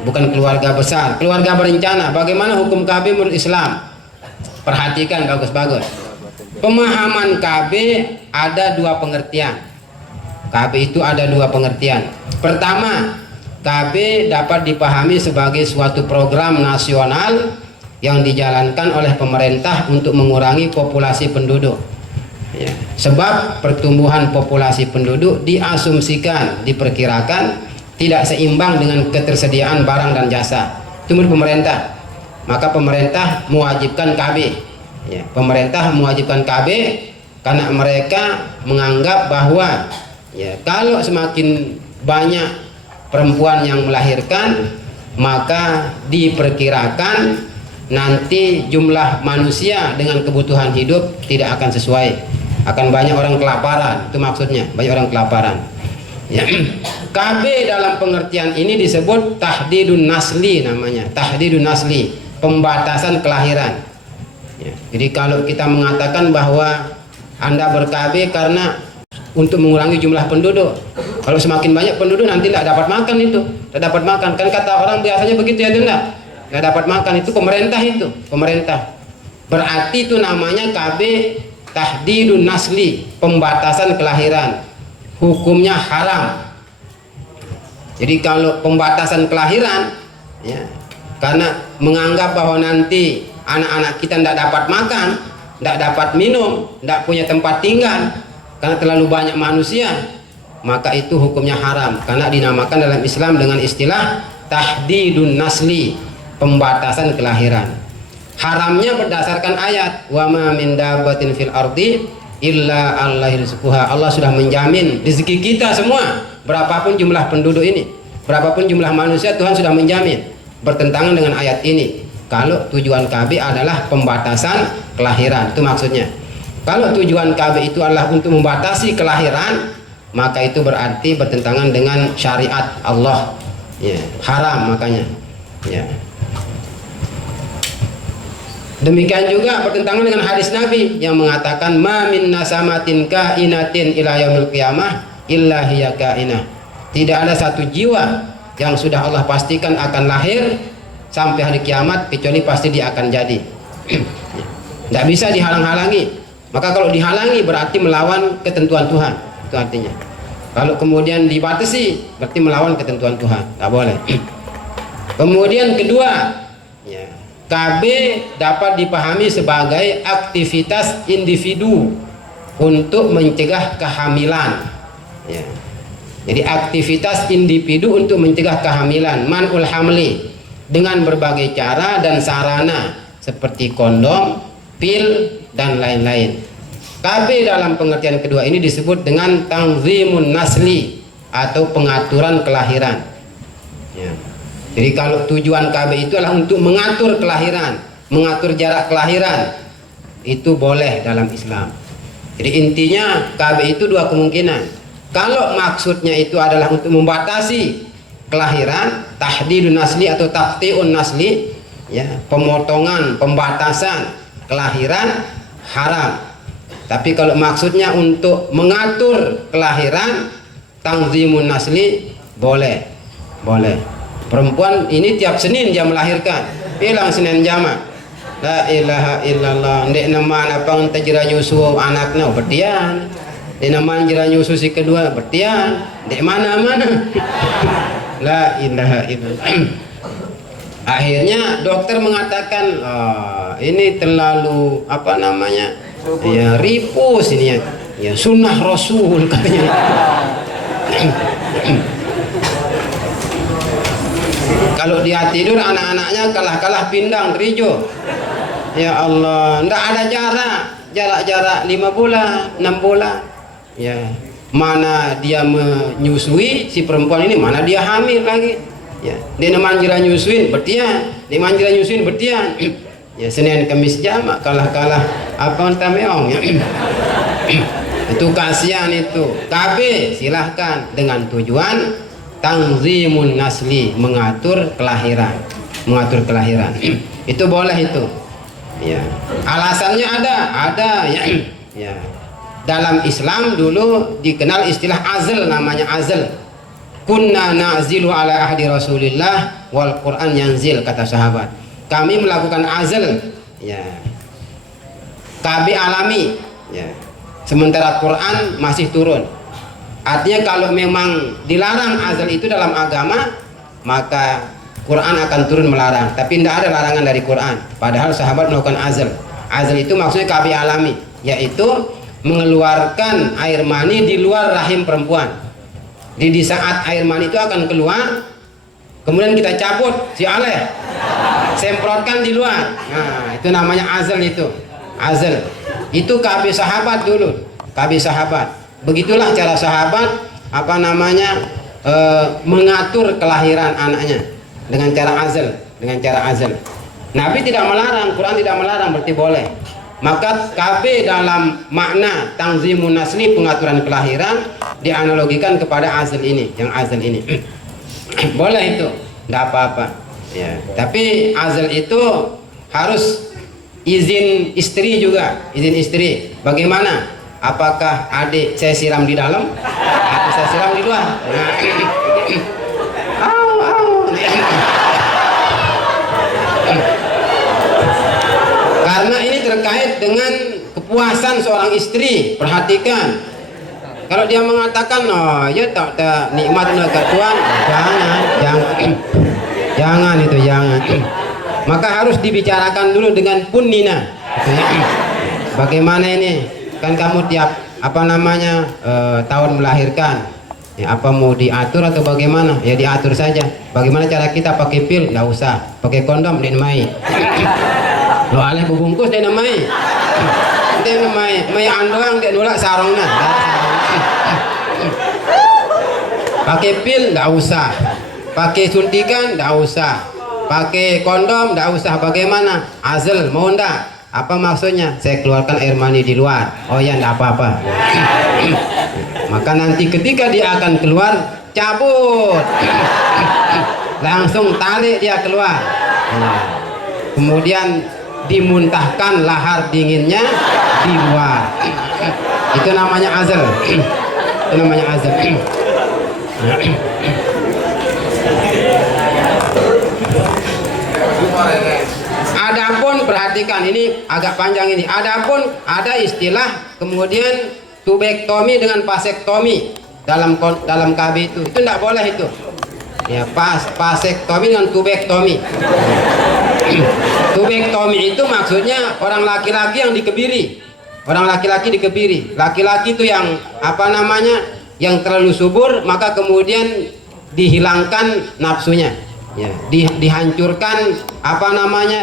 Bukan keluarga besar, keluarga berencana. Bagaimana hukum KB menurut Islam? Perhatikan bagus-bagus. Pemahaman KB ada dua pengertian. KB itu ada dua pengertian. Pertama, KB dapat dipahami sebagai suatu program nasional yang dijalankan oleh pemerintah untuk mengurangi populasi penduduk ya. Sebab pertumbuhan populasi penduduk diasumsikan, diperkirakan tidak seimbang dengan ketersediaan barang dan jasa. Itu menurut pemerintah. Maka pemerintah mewajibkan KB ya. Pemerintah mewajibkan KB karena mereka menganggap bahwa ya, kalau semakin banyak perempuan yang melahirkan, maka diperkirakan nanti jumlah manusia dengan kebutuhan hidup tidak akan sesuai, akan banyak orang kelaparan. Itu maksudnya, banyak orang kelaparan ya. KB dalam pengertian ini disebut tahdidun nasli, namanya tahdidun nasli, pembatasan kelahiran ya. Jadi kalau kita mengatakan bahwa Anda ber-KB karena untuk mengurangi jumlah penduduk, kalau semakin banyak penduduk nanti tidak dapat makan, itu tidak dapat makan kan, kata orang biasanya begitu ya, tidak dapat makan. Itu pemerintah, itu pemerintah. Berarti itu namanya KB tahdidun nasli, pembatasan kelahiran, hukumnya haram. Jadi kalau pembatasan kelahiran ya, karena menganggap bahwa nanti anak-anak kita tidak dapat makan, tidak dapat minum, tidak punya tempat tinggal karena terlalu banyak manusia, maka itu hukumnya haram karena dinamakan dalam Islam dengan istilah tahdidun nasli, pembatasan kelahiran. Haramnya berdasarkan ayat wa ma min dabbatin fil ardi illa Allahil rizquha. Allah sudah menjamin rezeki kita semua, berapapun jumlah penduduk ini, berapapun jumlah manusia, Tuhan sudah menjamin. Bertentangan dengan ayat ini kalau tujuan KB adalah pembatasan kelahiran, itu maksudnya. Kalau tujuan KB itu adalah untuk membatasi kelahiran, maka itu berarti bertentangan dengan syariat Allah, ya, haram makanya, ya. Demikian juga bertentangan dengan hadis Nabi yang mengatakan ma min nasamatin kainatin ila yaumil qiyamah illa hiya kainah. Tidak ada satu jiwa yang sudah Allah pastikan akan lahir sampai hari kiamat kecuali pasti dia akan jadi. Tidak bisa dihalang-halangi. Maka kalau dihalangi berarti melawan ketentuan Tuhan. Itu artinya. Kalau kemudian dibatasi berarti melawan ketentuan Tuhan. Tidak boleh. Kemudian kedua, ya, KB dapat dipahami sebagai aktivitas individu untuk mencegah kehamilan, ya. Jadi aktivitas individu untuk mencegah kehamilan, man'ul hamli, dengan berbagai cara dan sarana seperti kondom, pil, dan lain-lain. KB dalam pengertian kedua ini disebut dengan tanzimun nasli atau pengaturan kelahiran, ya. Jadi kalau tujuan KB itu adalah untuk mengatur kelahiran, mengatur jarak kelahiran, itu boleh dalam Islam. Jadi intinya KB itu dua kemungkinan. Kalau maksudnya itu adalah untuk membatasi kelahiran, tahdidun nasli atau taqti'un nasli, ya, pemotongan, pembatasan kelahiran, haram. Tapi kalau maksudnya untuk mengatur kelahiran, tanzimun nasli, boleh, boleh. Perempuan ini tiap Senin dia melahirkan, hilang Senin jamak. La ilaha illallah. Ndek nama apa ente jira nyusu anaknya bertian. Ndek nama jira nyusu si kedua bertian. Ndek mana-mana. La ilaha illallah. Akhirnya dokter mengatakan, oh, ini terlalu apa namanya? Ya ripus ini ya. Ya sunnah Rasul katanya. Kalau dia tidur anak-anaknya kalah-kalah pindang terijo. Ya Allah, ndak ada jarak 5 bulan, 6 bulan. Ya, mana dia menyusui si perempuan ini, mana dia hamil lagi. Ya, dia manjira nyusuin bertian, dia manjira nyusuin bertian. Ya, Senin Kamis jamak kalah-kalah apa entah meong ya. Itu kasihan itu. KB silahkan dengan tujuan tanzimun nasli, mengatur kelahiran, itu boleh itu, ya. Alasannya ada ya, ya. Dalam Islam dulu dikenal istilah azl, namanya azl. Kunna na'zilu ala ahdi Rasulillah wal Quran yanzil, kata sahabat. Kami melakukan azl, ya. KB alami, ya. Sementara Quran masih turun. Artinya kalau memang dilarang azal itu dalam agama, maka Quran akan turun melarang. Tapi tidak ada larangan dari Quran. Padahal sahabat melakukan azal. Azal itu maksudnya KB alami, yaitu mengeluarkan air mani di luar rahim perempuan. Di saat air mani itu akan keluar, kemudian kita cabut si aleh, semprotkan di luar. Nah, itu namanya azal itu. Azal. Itu KB sahabat dulu. KB sahabat. Begitulah cara sahabat apa namanya mengatur kelahiran anaknya dengan cara azal, Nabi tidak melarang, Quran tidak melarang, berarti boleh. Maka KB dalam makna tanzimun nasli, pengaturan kelahiran, dianalogikan kepada azal ini, yang azal ini. Boleh itu, tidak apa-apa. Ya, tapi azal itu harus izin istri juga, izin istri. Bagaimana? Apakah adik saya siram di dalam atau saya siram di luar? Nah. Karena ini terkait dengan kepuasan seorang istri. Perhatikan, kalau dia mengatakan, oh ya tak nikmat negara Tuhan, jangan itu jangan. Maka harus dibicarakan dulu dengan punnina. Bagaimana ini? Kan kamu tiap tahun melahirkan. Ya, apa mau diatur atau bagaimana? Ya diatur saja. Bagaimana cara kita pakai pil? Nggak usah. Pakai kondom, dia namai. Lo alih bubungkus dia namai. Dia namai. Mai andoang dia nolak sarongnya. Pakai pil nggak usah. Pakai suntikan nggak usah. Pakai kondom nggak usah. Bagaimana? Azal mau ndak? Apa maksudnya? Saya keluarkan air mani di luar. Oh ya, nggak apa-apa. Maka nanti ketika dia akan keluar, cabut. Langsung tarik dia keluar. Kemudian dimuntahkan lahar dinginnya di luar. Itu namanya azal. Itu namanya azal. Adapun perhatikan, ini agak panjang ini. Adapun ada istilah kemudian tubektomi dengan vasektomi dalam KB itu tidak boleh itu. Ya, vasektomi dengan tubektomi. Tubektomi itu maksudnya orang laki-laki yang dikebiri. Orang laki-laki dikebiri. Laki-laki itu yang yang terlalu subur, maka kemudian dihilangkan nafsunya. Ya, dihancurkan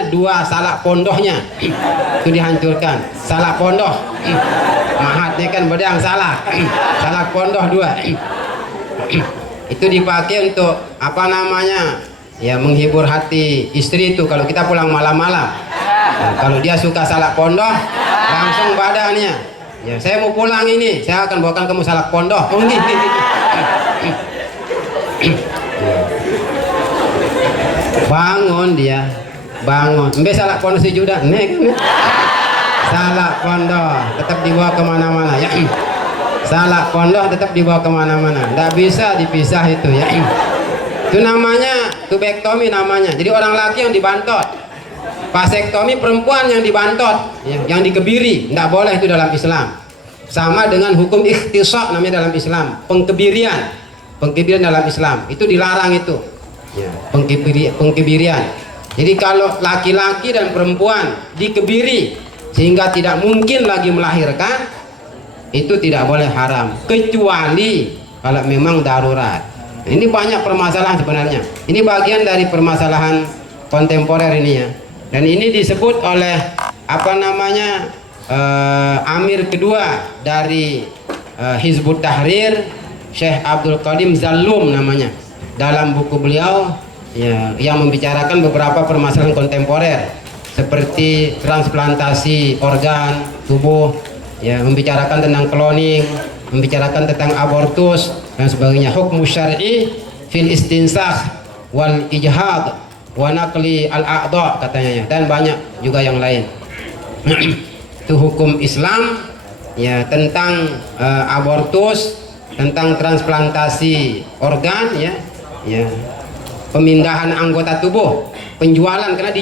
dua salak pondohnya. Itu dihancurkan salak pondoh. Mahatnya kan bedang salak pondoh dua. Itu dipakai untuk ya menghibur hati istri itu kalau kita pulang malam-malam. Nah, kalau dia suka salak pondoh, langsung badannya, ya saya mau pulang ini, saya akan bawakan kamu salak pondoh. Oh, gitu. Bangun dia, bangun. Mbe salak pondoh si Juda, salak pondoh tetap dibawa kemana-mana ya. Salak pondoh tetap dibawa kemana-mana, tidak bisa dipisah itu ya. Itu namanya tubektomi namanya. Jadi orang laki yang dibantot, vasektomi perempuan yang dibantot, yang dikebiri, tidak boleh itu dalam Islam. Sama dengan hukum ikhtisaq namanya dalam Islam, pengkebirian dalam Islam itu dilarang itu. Ya, pengkebirian. Jadi kalau laki-laki dan perempuan dikebiri sehingga tidak mungkin lagi melahirkan, itu tidak boleh haram, kecuali kalau memang darurat. Ini banyak permasalahan sebenarnya. Ini bagian dari permasalahan kontemporer ini ya. Dan ini disebut oleh Amir kedua dari Hizbut Tahrir, Syekh Abdul Qadim Zallum namanya. Dalam buku beliau ya, yang membicarakan beberapa permasalahan kontemporer seperti transplantasi organ tubuh, ya, membicarakan tentang cloning, membicarakan tentang abortus dan sebagainya. Hukum syar'i fil istinsakh wal ijhad wa naqli al a'dha katanya ya, dan banyak juga yang lain. Itu hukum Islam ya tentang abortus, tentang transplantasi organ ya. Ya, pemindahan anggota tubuh, penjualan karena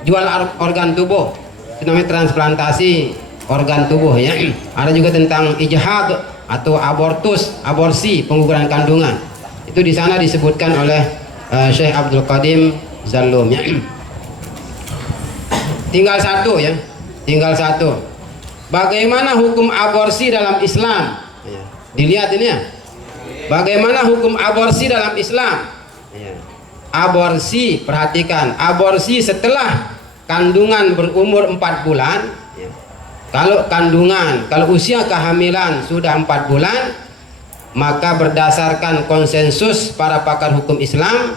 jual organ tubuh, itu namanya transplantasi organ tubuh ya. Ada juga tentang ijhad atau aborsi, pengguguran kandungan. Itu di sana disebutkan oleh Syekh Abdul Qadim Zallum ya. Tinggal satu. Bagaimana hukum aborsi dalam Islam? Ya, dilihat ini ya. Bagaimana hukum aborsi dalam Islam? Ya. Aborsi, perhatikan, aborsi setelah kandungan berumur 4 bulan ya. Kalau usia kehamilan sudah 4 bulan, maka berdasarkan konsensus para pakar hukum Islam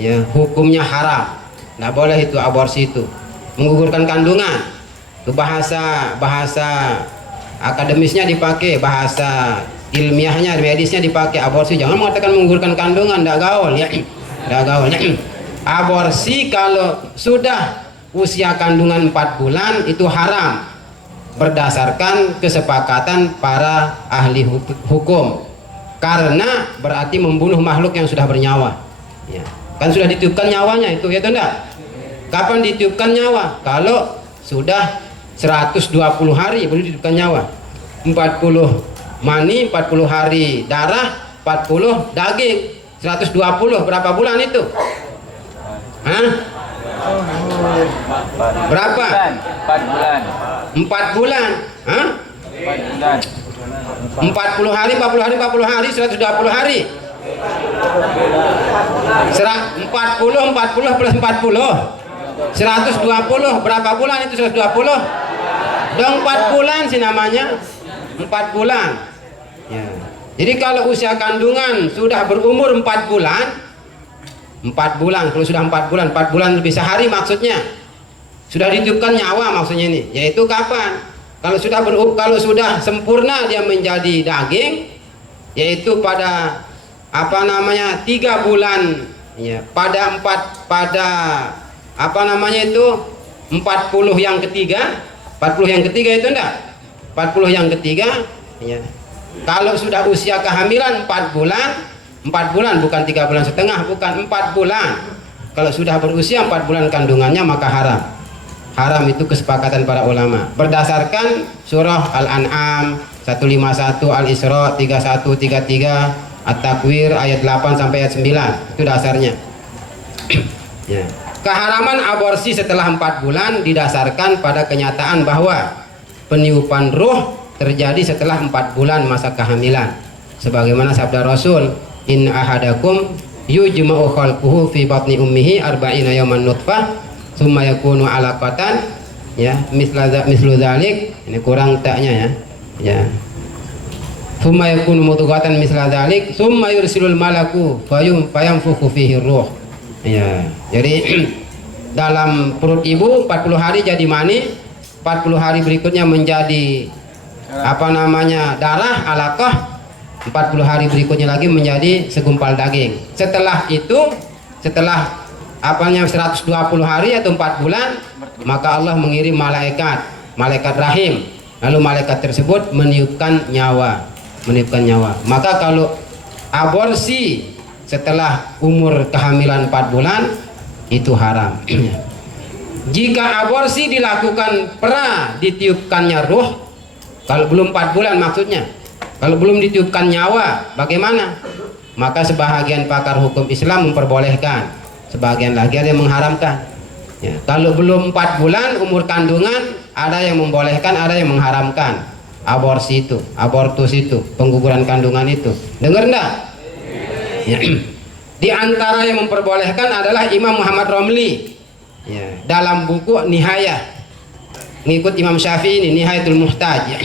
ya, hukumnya haram. Nggak boleh itu aborsi itu, menggugurkan kandungan. Itu bahasa akademisnya dipakai, bahasa ilmiahnya, medisnya dipakai aborsi. Jangan mengatakan menggugurkan kandungan, tidak gaul ya. Aborsi kalau sudah usia kandungan 4 bulan itu haram berdasarkan kesepakatan para ahli hukum, karena berarti membunuh makhluk yang sudah bernyawa ya. Kan sudah ditiupkan nyawanya itu ya, tidak? Kapan ditiupkan nyawa? Kalau sudah 120 hari boleh ditiupkan nyawa. 40 mani, 40 hari darah, 40 daging, 120 berapa bulan itu? Hah? Berapa? 4 bulan. 4 bulan. Hah? 4 bulan. 40 hari, 40 hari, 40 hari, 120 hari. 40 plus 40. 120. Berapa bulan itu 120? Dong 4 bulan sih namanya. 4 bulan. Ya. Jadi kalau usia kandungan sudah berumur 4 bulan, 4 bulan, kalau sudah 4 bulan lebih sehari maksudnya sudah ditiupkan nyawa maksudnya ini, yaitu kapan? Kalau sudah sempurna dia menjadi daging, yaitu pada 3 bulan ya, pada 40 yang ketiga. 40 yang ketiga itu enggak? 40 yang ketiga ya. Kalau sudah usia kehamilan 4 bulan bukan 3 bulan setengah, bukan 4 bulan. Kalau sudah berusia 4 bulan kandungannya maka haram. Haram itu kesepakatan para ulama. Berdasarkan surah Al-An'am 151, Al-Isra 31, 33, At-Takwir ayat 8 sampai ayat 9. Itu dasarnya. Ya. Keharaman aborsi setelah 4 bulan didasarkan pada kenyataan bahwa peniupan ruh terjadi setelah 4 bulan masa kehamilan. Sebagaimana sabda Rasul, in ahadakum yujma'u khalquhu fi batni ummihi arba'ina yawman nutfah summa yakunu alaqatan ya mislu dzalik, ini kurang taknya ya. Ya. Summa yakunu mudghatan misla dzalik summa yursilul malaku fayamfukhu fihi ruh. Ya. Jadi dalam perut ibu 40 hari jadi mani, 40 hari berikutnya menjadi darah alaqah, 40 hari berikutnya lagi menjadi segumpal daging. Setelah itu, setelah 120 hari atau 4 bulan, maka Allah mengirim malaikat rahim, lalu malaikat tersebut meniupkan nyawa. Maka kalau aborsi setelah umur kehamilan 4 bulan itu haram. Jika aborsi dilakukan ditiupkannya ruh, kalau belum 4 bulan maksudnya, kalau belum ditiupkan nyawa, bagaimana? Maka sebahagian pakar hukum Islam memperbolehkan, sebagian lagi ada yang mengharamkan. Ya, kalau belum 4 bulan umur kandungan, ada yang membolehkan, ada yang mengharamkan. Aborsi itu, abortus itu, pengguguran kandungan itu. Dengar enggak? Ya. Di antara yang memperbolehkan adalah Imam Muhammad Romli. Ya, dalam buku Nihayah, ngikut Imam Syafi'i ini, Nihayatul Muhtaj, ya.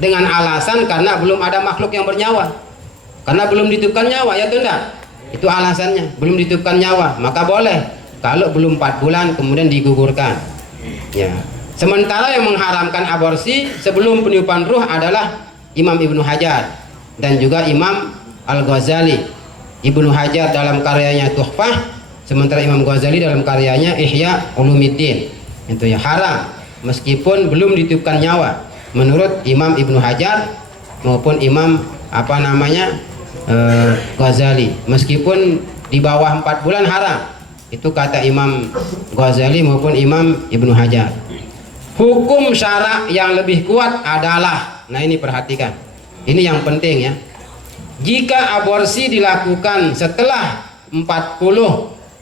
Dengan alasan karena belum ada makhluk yang bernyawa, karena belum ditiupkan nyawa, ya itu enggak? Itu alasannya, belum ditiupkan nyawa, maka boleh. Kalau belum 4 bulan kemudian digugurkan. Ya. Sementara yang mengharamkan aborsi sebelum peniupan ruh adalah Imam Ibnu Hajar dan juga Imam Al-Ghazali. Ibnu Hajar dalam karyanya Tuhfah, sementara Imam Ghazali dalam karyanya Ihya Ulumuddin. Itu ya haram meskipun belum ditiupkan nyawa menurut Imam Ibnu Hajar maupun Imam Ghazali. Meskipun di bawah 4 bulan haram. Itu kata Imam Ghazali maupun Imam Ibnu Hajar. Hukum syara yang lebih kuat adalah, nah ini perhatikan, ini yang penting ya. Jika aborsi dilakukan setelah 40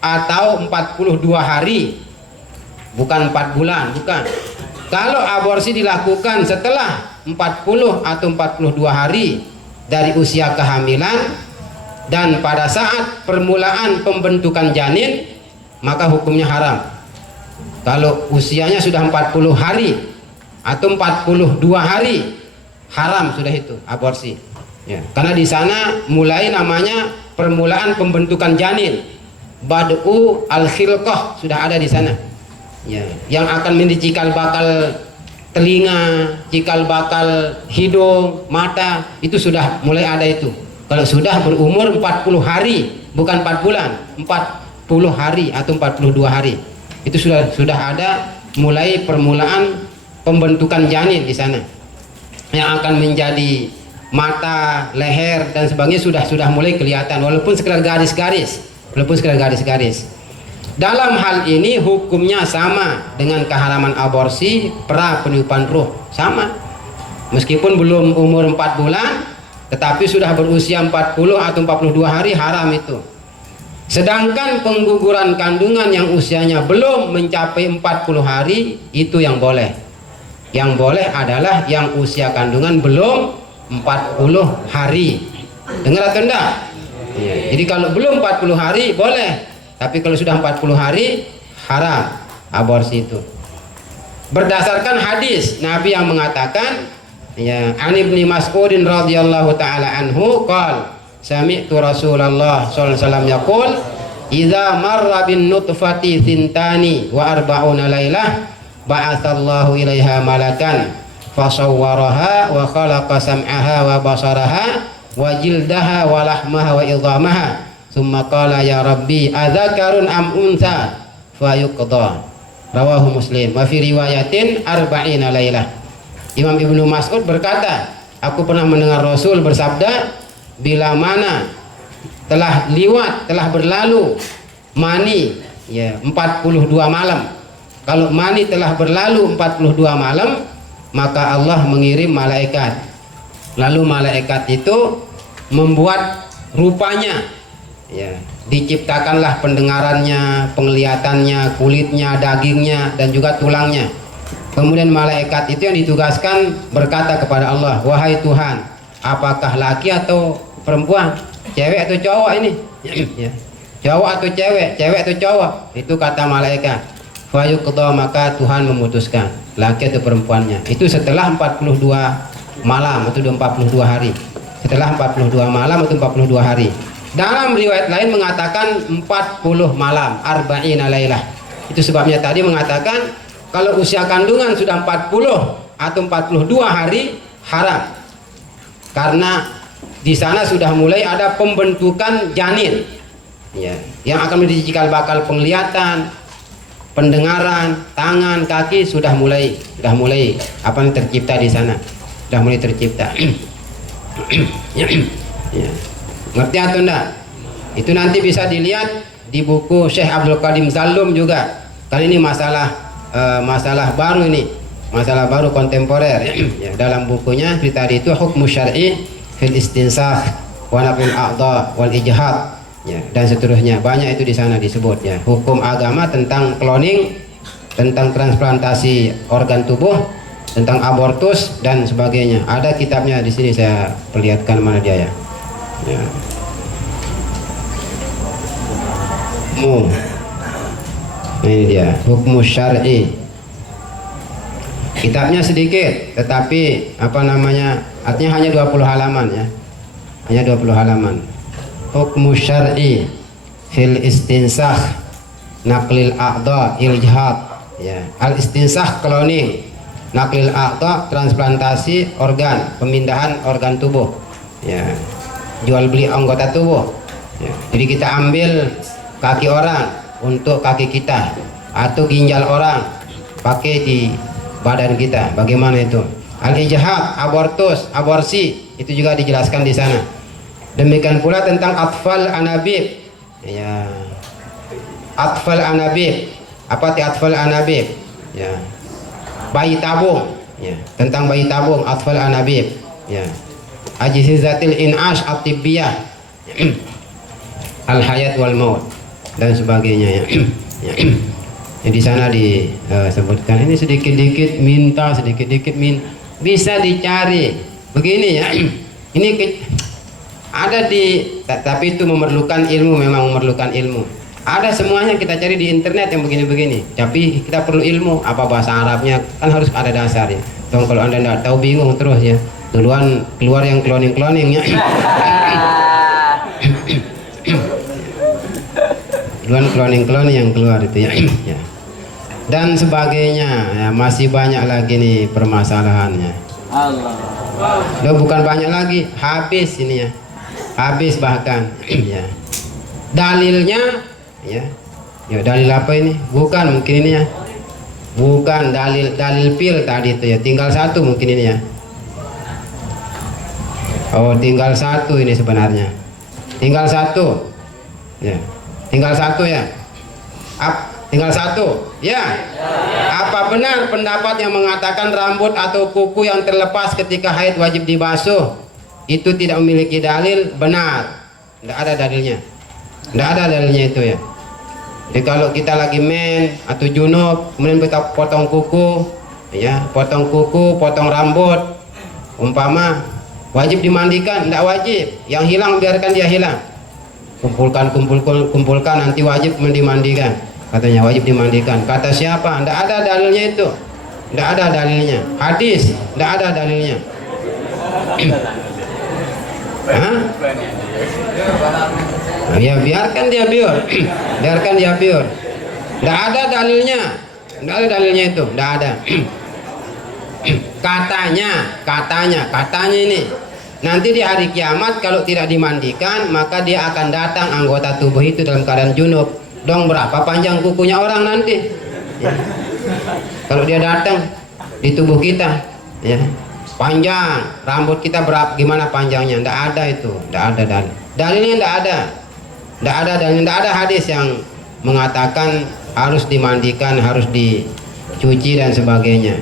atau 42 hari, bukan 4 bulan, bukan. Kalau aborsi dilakukan setelah 40 atau 42 hari dari usia kehamilan dan pada saat permulaan pembentukan janin, maka hukumnya haram. Kalau usianya sudah 40 hari atau 42 hari, haram sudah itu aborsi. Ya, karena di sana mulai namanya permulaan pembentukan janin, bad'u al-khilqah sudah ada di sana. Ya, yang akan menjadi cikal bakal telinga, cikal bakal hidung, mata, itu sudah mulai ada itu. Kalau sudah berumur 40 hari, bukan 4 bulan, 40 hari atau 42 hari. Itu sudah ada mulai permulaan pembentukan janin di sana. Yang akan menjadi mata, leher dan sebagainya sudah mulai kelihatan walaupun sekedar garis-garis. Dalam hal ini hukumnya sama dengan keharaman aborsi peniupan ruh, sama. Meskipun belum umur 4 bulan tetapi sudah berusia 40 atau 42 hari haram itu. Sedangkan pengguguran kandungan yang usianya belum mencapai 40 hari itu yang boleh. Yang boleh adalah yang usia kandungan belum 40 hari. Dengar atau enggak? Ya, jadi kalau belum 40 hari boleh, tapi kalau sudah 40 hari haram aborsi itu. Berdasarkan hadis Nabi yang mengatakan, ya, An Ibni Mas'udin radhiyallahu taala anhu qala sami'tu Rasulullah sallallahu alaihi wasallam yaqul idza marra bin nutfati thintani wa arba'una lailah ba'atsallahu ilaiha malakan fasawwaraha wa khalaqa sam'aha wa basaraha wa jildaha wa lahmaha wa idhamaha thumma qala ya rabbi adzakarun am untha fayuqda. Rawahu Muslim. Wa fi riwayatin arba'ina lailah. Imam Ibnu Mas'ud berkata, aku pernah mendengar Rasul bersabda, bila mana telah liwat, telah berlalu mani, ya, 42 malam. Kalau mani telah berlalu 42 malam, maka Allah mengirim malaikat. Lalu malaikat itu membuat rupanya, ya, diciptakanlah pendengarannya, penglihatannya, kulitnya, dagingnya, dan juga tulangnya. Kemudian malaikat itu yang ditugaskan berkata kepada Allah, wahai Tuhan, apakah laki atau perempuan, cewek atau cowok ini? Ya. Cowok atau cewek, cewek atau cowok? Itu kata malaikat. Fayuqda, maka Tuhan memutuskan laki atau perempuannya. Itu setelah 42 malam atau 42 hari. Setelah 42 malam atau 42 hari. Dalam riwayat lain mengatakan 40 malam, arba'ina lailah. Itu sebabnya tadi mengatakan kalau usia kandungan sudah 40 atau 42 hari haram. Karena di sana sudah mulai ada pembentukan janin, ya, yang akan menjadi cikal bakal penglihatan, pendengaran, tangan, kaki sudah mulai apa yang tercipta di sana, sudah mulai tercipta. Ya. Ngerti atau enggak? Itu nanti bisa dilihat di buku Syekh Abdul Qadim Zallum juga. Kali ini masalah baru ini, masalah baru kontemporer. Ya, dalam bukunya tadi itu hukum syar'i fil istinsakh wa naqil a'dha wal ijhad, ya, dan seterusnya. Banyak itu di sana disebut, ya, hukum agama tentang cloning, tentang transplantasi organ tubuh, tentang abortus dan sebagainya. Ada kitabnya di sini, saya perlihatkan mana dia, ya. Ya. Ini dia hukum syar'i. Kitabnya sedikit, tetapi apa namanya, artinya hanya 20 halaman, ya, hanya 20 halaman. Hukum syar'i fil istinsakh naqlil a'dha iljhad, ya, al istinsakh cloning, naqlil a'dha transplantasi organ, pemindahan organ tubuh, ya, jual beli anggota tubuh, ya. Jadi kita ambil kaki orang untuk kaki kita, atau ginjal orang pakai di badan kita. Bagaimana itu? Al-ijhad, abortus, aborsi, itu juga dijelaskan di sana. Demikian pula tentang atfal anabib, ya, atfal anabib. Apa itu atfal anabib? Ya, bayi tabung, ya, tentang bayi tabung, atfal anabib, ya, ajhizatil in'ash at-tibbiyah, al-hayat wal maut dan sebagainya, ya. Ya. Ya, di sana disebutkan. Ini sedikit-sedikit minta, sedikit-sedikit bisa dicari begini, ya. Ini ada tapi itu memerlukan ilmu, memang memerlukan ilmu. Ada semuanya kita cari di internet yang begini-begini, tapi kita perlu ilmu. Apa bahasa Arabnya kan harus ada dasarnya. Kalau Anda tidak tahu, bingung terus, ya, duluan keluar yang cloning-cloningnya. Duluan cloning yang keluar itu, ya. Ya. Dan sebagainya, ya, masih banyak lagi nih permasalahannya. Allah. Loh, bukan banyak lagi, habis ini, ya, habis bahkan. Ya. Dalilnya, ya, ya, dalil apa ini? Bukan mungkin ini, ya, bukan dalil pil tadi itu, ya, tinggal satu mungkin ini, ya. Oh, tinggal satu ini sebenarnya, tinggal satu, ya. Tinggal satu, ya. Tinggal satu, ya. Apa benar pendapat yang mengatakan rambut atau kuku yang terlepas ketika haid wajib dibasuh itu tidak memiliki dalil? Benar, tidak ada dalilnya. Tidak ada dalilnya itu ya. Jadi kalau kita lagi men atau junub, kemudian kita potong kuku, ya, potong kuku, potong rambut, umpama wajib dimandikan, tidak wajib. Yang hilang biarkan dia hilang. Kumpulkan, nanti wajib dimandikan. Katanya wajib dimandikan. Kata siapa? Tidak ada dalilnya itu. Tidak ada dalilnya. Hadis, tidak ada dalilnya. Hah? Ya biarkan dia biur. Biarkan dia biur. Tidak ada dalilnya. Tidak ada dalilnya itu. Tidak ada. Katanya ini. Nanti di hari kiamat kalau tidak dimandikan, maka dia akan datang anggota tubuh itu dalam keadaan junub. Dong berapa panjang kukunya orang nanti? Ya. Kalau dia datang di tubuh kita, ya, panjang, rambut kita berapa, gimana panjangnya? Tidak ada itu, tidak ada dalil. Dalilnya tidak ada, tidak ada dalil, tidak ada hadis yang mengatakan harus dimandikan, harus dicuci dan sebagainya.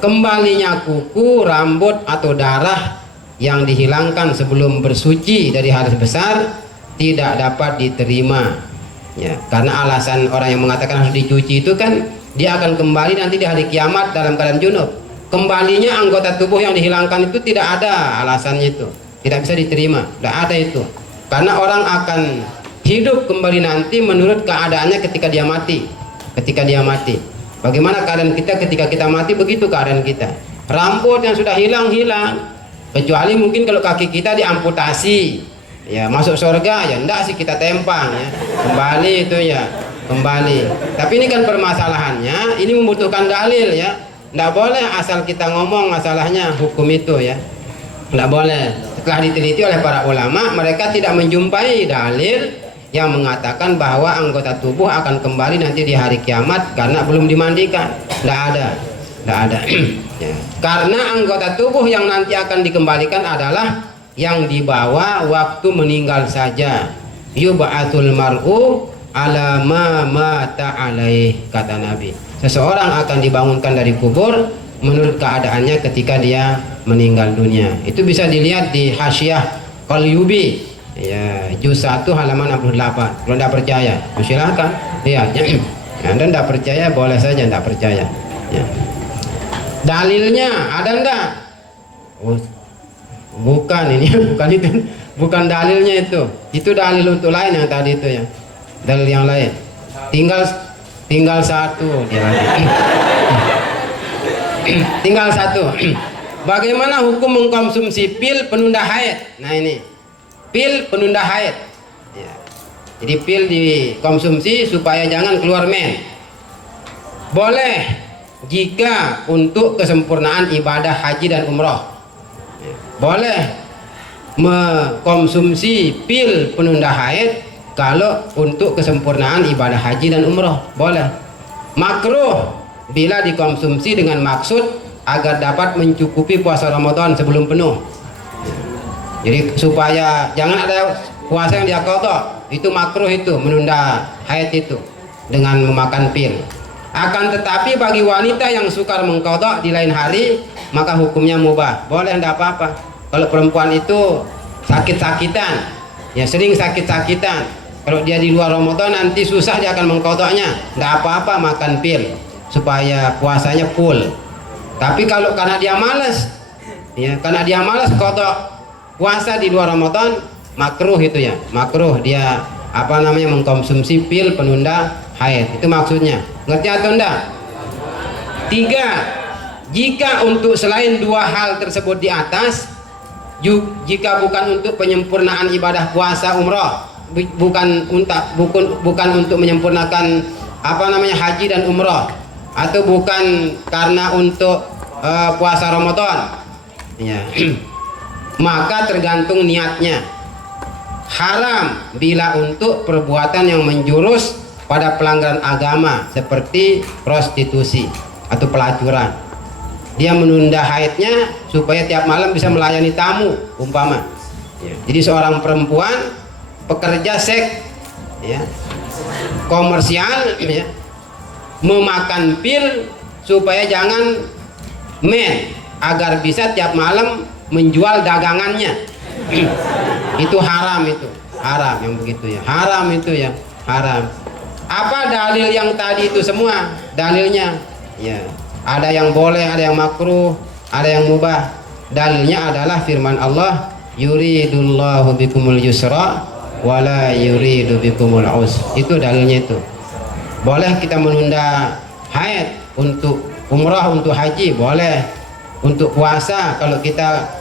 Kembalinya kuku, rambut atau darah yang dihilangkan sebelum bersuci dari hadas besar tidak dapat diterima, ya, karena alasan orang yang mengatakan harus dicuci itu kan dia akan kembali nanti di hari kiamat dalam keadaan junub. Kembalinya anggota tubuh yang dihilangkan itu tidak ada alasannya, itu tidak bisa diterima, tidak ada itu, karena orang akan hidup kembali nanti menurut keadaannya ketika dia mati. Bagaimana keadaan kita ketika kita mati, begitu keadaan kita. Rambut yang sudah hilang, kecuali mungkin kalau kaki kita diamputasi, ya, masuk surga, ya enggak sih, kita tempang, ya, kembali itu, ya, kembali. Tapi ini kan permasalahannya, ini membutuhkan dalil, ya. Enggak boleh asal kita ngomong masalahnya hukum itu, ya, enggak boleh. Setelah diteliti oleh para ulama, mereka tidak menjumpai dalil yang mengatakan bahwa anggota tubuh akan kembali nanti di hari kiamat karena belum dimandikan. Enggak ada. Ya. Karena anggota tubuh yang nanti akan dikembalikan adalah yang dibawa waktu meninggal saja. Yub'atsul mar'u ala ma mata alaih, kata Nabi. Seseorang akan dibangunkan dari kubur menurut keadaannya ketika dia meninggal dunia. Itu bisa dilihat di Hasyiah Qalyubi, ya, juz 1 halaman 68. Kalau tidak percaya, silahkan lihat. Anda tidak percaya boleh saja tidak percaya, ya. Dalilnya ada enggak? Oh, bukan ini, bukan itu, bukan dalilnya itu. Itu dalil untuk lain yang tadi itu, ya. Dalil yang lain. Tinggal satu dia lagi. Tinggal satu. Bagaimana hukum mengkonsumsi pil penunda haid? Nah ini, pil penunda haid. Ya. Jadi pil dikonsumsi supaya jangan keluar men. Boleh jika untuk kesempurnaan ibadah haji dan umroh. Boleh mengkonsumsi pil penunda haid kalau untuk kesempurnaan ibadah haji dan umroh, boleh. Makruh bila dikonsumsi dengan maksud agar dapat mencukupi puasa Ramadan sebelum penuh. Jadi supaya jangan ada puasa yang dia qadha, itu makruh, itu menunda haid itu dengan memakan pil. Akan tetapi bagi wanita yang sukar mengqadha di lain hari, maka hukumnya mubah, boleh, tidak apa-apa. Kalau perempuan itu sakit-sakitan, ya, sering sakit-sakitan, kalau dia di luar Ramadan nanti susah dia akan mengqadhanya, tidak apa-apa makan pil supaya puasanya full. Tapi kalau karena dia malas, ya, karena dia malas qadha puasa di luar Ramadan, makruh itu, ya, makruh dia mengkonsumsi pil penunda haid. Itu maksudnya, ngerti atau enggak? 3. Jika untuk selain dua hal tersebut di atas, jika bukan untuk penyempurnaan ibadah puasa umroh, bukan untuk menyempurnakan haji dan umroh, atau bukan karena untuk puasa Ramadan, ya, maka tergantung niatnya. Haram bila untuk perbuatan yang menjurus pada pelanggaran agama seperti prostitusi atau pelacuran. Dia menunda haidnya supaya tiap malam bisa melayani tamu, umpama, ya. Jadi seorang perempuan pekerja seks, ya, komersial, ya, memakan pil supaya jangan men, agar bisa tiap malam menjual dagangannya. Itu haram, itu haram yang begitu ya, haram itu ya, haram. Apa dalil yang tadi itu semua dalilnya? Ya, ada yang boleh, ada yang makruh, ada yang mubah. Dalilnya adalah firman Allah, yuridullahu bikumul yusra wala yuridu bikumul usra. Itu dalilnya itu. Boleh kita menunda haid untuk umrah, untuk haji, boleh. Untuk puasa kalau kita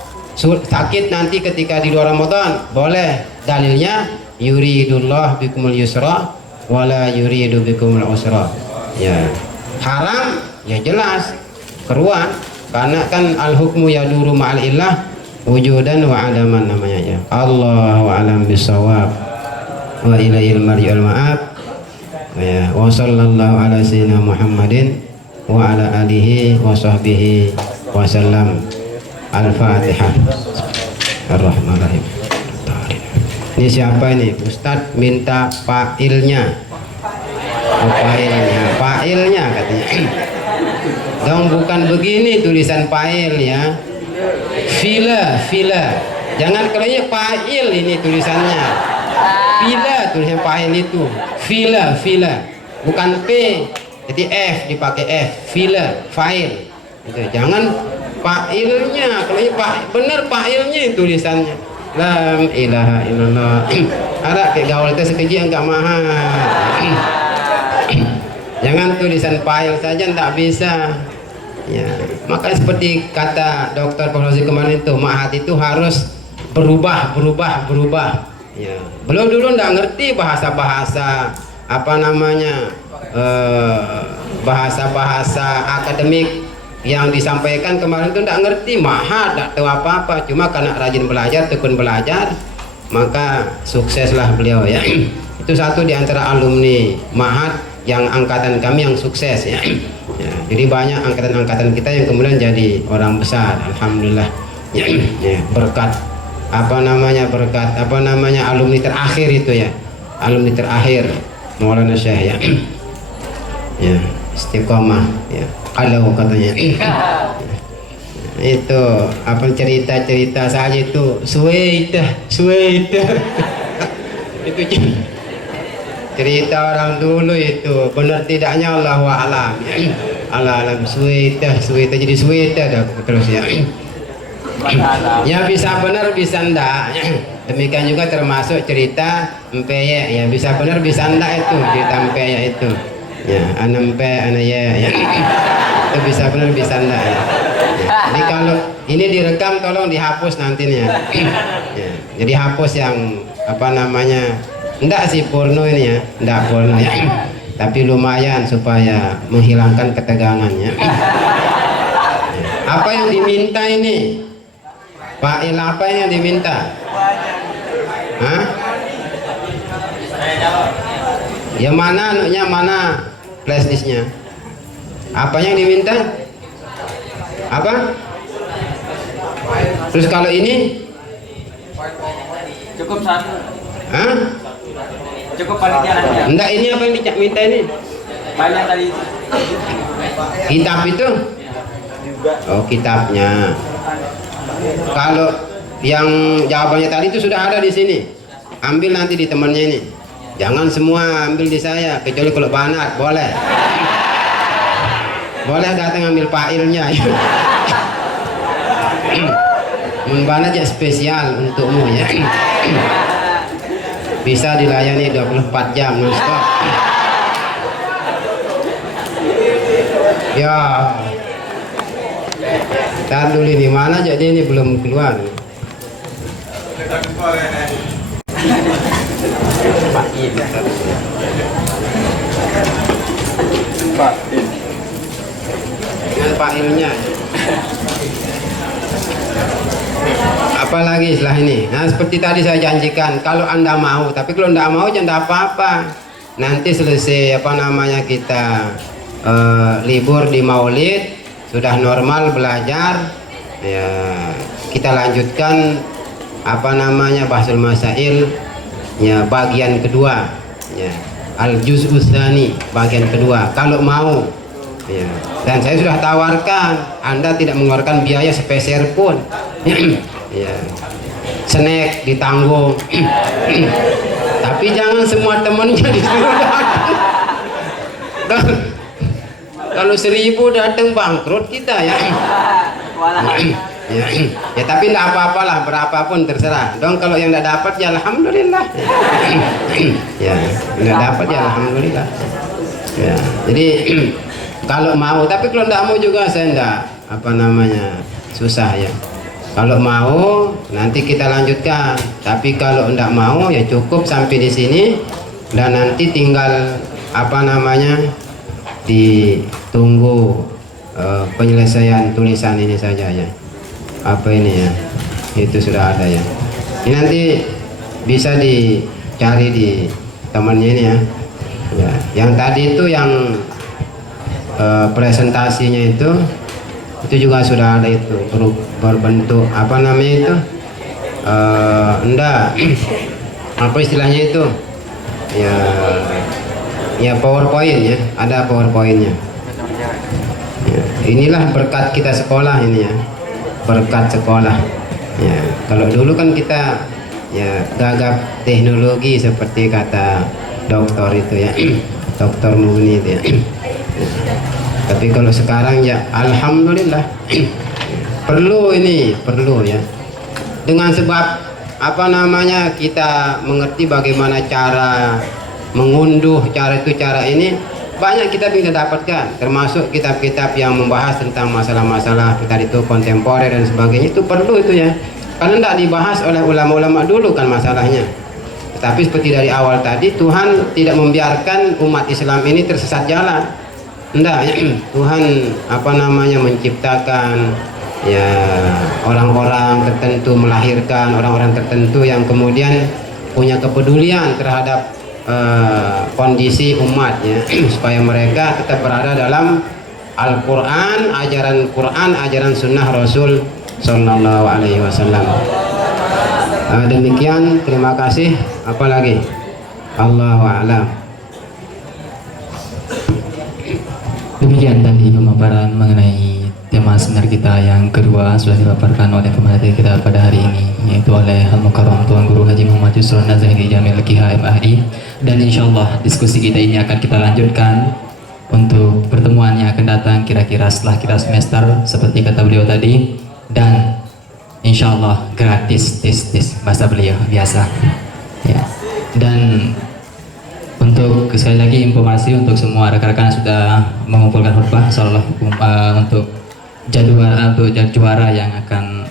sakit nanti ketika di luar Ramadan, boleh. Dalilnya yuridullah bikumul yusra wala yuridu bikumul usra. Ya. Haram ya jelas keruan, karena kan al hukmu yaduru ma'al illah wujudan wa adaman namanya ya. Allahu a'lam bisawab wa ilaihil marji'ul ma'ab. Ya, wa sallallahu ala sayyidina Muhammadin wa ala alihi wa sahbihi wa sallam. Al-Fatihah. Ar-Rahmanir-Rahim. Ini siapa ini? Ustadz minta fa'ilnya. Oh, fa'ilnya katanya. Dong bukan begini tulisan fa'il ya. Fila. Jangan kelanya fa'il ini tulisannya. Fila tulisan fa'il itu. Fila. Bukan P. Jadi F dipakai F. Fila, fa'il. Itu. Jangan fa'ilnya. Kelanya benar fa'ilnya tulisannya. La ilaha illallah. Ada kayak gaul itu sekejap enggak mahal. Jangan tulisan file saja tidak bisa. Ya, maka seperti kata dokter Profesor kemarin itu, ma'had itu harus berubah. Ya, belum dulu tidak ngerti bahasa-bahasa apa namanya bahasa-bahasa akademik yang disampaikan kemarin itu tidak ngerti, ma'had tidak tahu apa-apa. Cuma karena rajin belajar, tekun belajar, maka sukseslah beliau ya. Itu satu di antara alumni ma'had yang angkatan kami yang sukses ya. Ya, jadi banyak angkatan-angkatan kita yang kemudian jadi orang besar, alhamdulillah ya, ya, berkat alumni terakhir itu ya, alumni terakhir Maulana Syekh ya. Ya, istiqomah ya, kalau katanya itu apa cerita saja itu suweta itu cerita orang dulu itu, benar tidaknya Allahu a'lam ya. Allah alam suweta jadi suweta dah terus ya. Ya bisa benar bisa ndak ya. Demikian juga termasuk cerita empeye ya, bisa benar bisa ndak itu cerita empeye itu ya, anempe anaya ya. Itu bisa benar bisa ndak ya. Jadi kalau ini direkam tolong dihapus nantinya ya. Jadi hapus yang apa namanya, enggak sih porno ini ya, enggak porno ya, tapi lumayan supaya menghilangkan ketegangannya. Apa yang diminta ini? Fa'il apa yang diminta? Hah? Ya mana anaknya, mana flash disknya? Apa yang diminta? Apa? Terus kalau ini? Cukup satu. Hah? Cukup panitia nanti ya. Enggak, ini apa yang diminta ini? Banyak tadi. Kitab itu? Oh, kitabnya. Kalau yang jawabannya tadi itu sudah ada di sini. Ambil nanti di temannya ini. Jangan semua ambil di saya, kecuali kalau banat boleh. Boleh datang ambil fa'ilnya. Banat ya spesial untukmu ya. Bisa dilayani 24 jam non-stop. Ya. Tahan dulu ini, mana jadi ini belum keluar. Dengan fa'ilnya. Apalagi setelah ini. Nah, seperti tadi saya janjikan, kalau Anda mau, tapi kalau Anda mau jangan apa-apa. Nanti selesai apa namanya kita libur di Maulid, sudah normal belajar, ya kita lanjutkan apa namanya Bahsul Masail ya bagian kedua ya, al juz'us tsani bagian kedua kalau mau ya. Dan saya sudah tawarkan, Anda tidak mengeluarkan biaya sepeser pun. Ya. snack ditanggung. Tapi jangan semua temennya disuruh datang. Kalau 1000 datang bangkrut kita ya. Ya, ya tapi tidak apa-apalah, berapapun terserah dong. Kalau yang tidak dapat ya alhamdulillah. Ya tidak dapat ya alhamdulillah ya. Jadi kalau mau, tapi kalau tidak mau juga saya tidak susah ya. Kalau mau nanti kita lanjutkan, tapi kalau tidak mau ya cukup sampai di sini dan nanti tinggal ditunggu penyelesaian tulisan ini saja ya. Apa ini ya, itu sudah ada ya. Ini nanti bisa dicari di temannya ini ya. Ya, yang tadi itu yang presentasinya itu juga sudah ada itu berbentuk apa istilahnya itu ya PowerPoint ya, ada PowerPointnya ya. Inilah berkat kita sekolah ini ya, berkat sekolah ya. Kalau dulu kan kita ya gagap teknologi seperti kata dokter itu ya, Dokter Muni itu ya. Tapi kalau sekarang ya alhamdulillah perlu ya, dengan sebab kita mengerti bagaimana cara mengunduh cara ini banyak kita bisa dapatkan, termasuk kitab-kitab yang membahas tentang masalah-masalah kita itu kontemporer dan sebagainya. Itu perlu itu ya, karena tidak dibahas oleh ulama-ulama dulu kan masalahnya. Tapi seperti dari awal tadi, Tuhan tidak membiarkan umat Islam ini tersesat jalan. Enggak ya, Tuhan menciptakan ya orang-orang tertentu, melahirkan orang-orang tertentu yang kemudian punya kepedulian terhadap kondisi umatnya supaya mereka tetap berada dalam Al-Quran, ajaran sunnah Rasul Sallallahu Alaihi Wasallam. Demikian, terima kasih. Apalagi Allahu a'lam. Demikian tadi pemaparan mengenai tema seminar kita yang kedua sudah dipaparkan oleh pemateri kita pada hari ini, yaitu oleh Al-Mukarram Tuan Guru Haji Muhammad Yusron Nazahiri Jamil KHMAI. Dan insyaallah diskusi kita ini akan kita lanjutkan untuk pertemuan yang akan datang kira-kira setelah kita semester seperti kata beliau tadi, dan insyaallah gratis tes bahasa beliau biasa ya. Dan untuk sekali lagi informasi untuk semua rekan-rekan yang sudah mengumpulkan khutbah, insyaallah untuk juara yang akan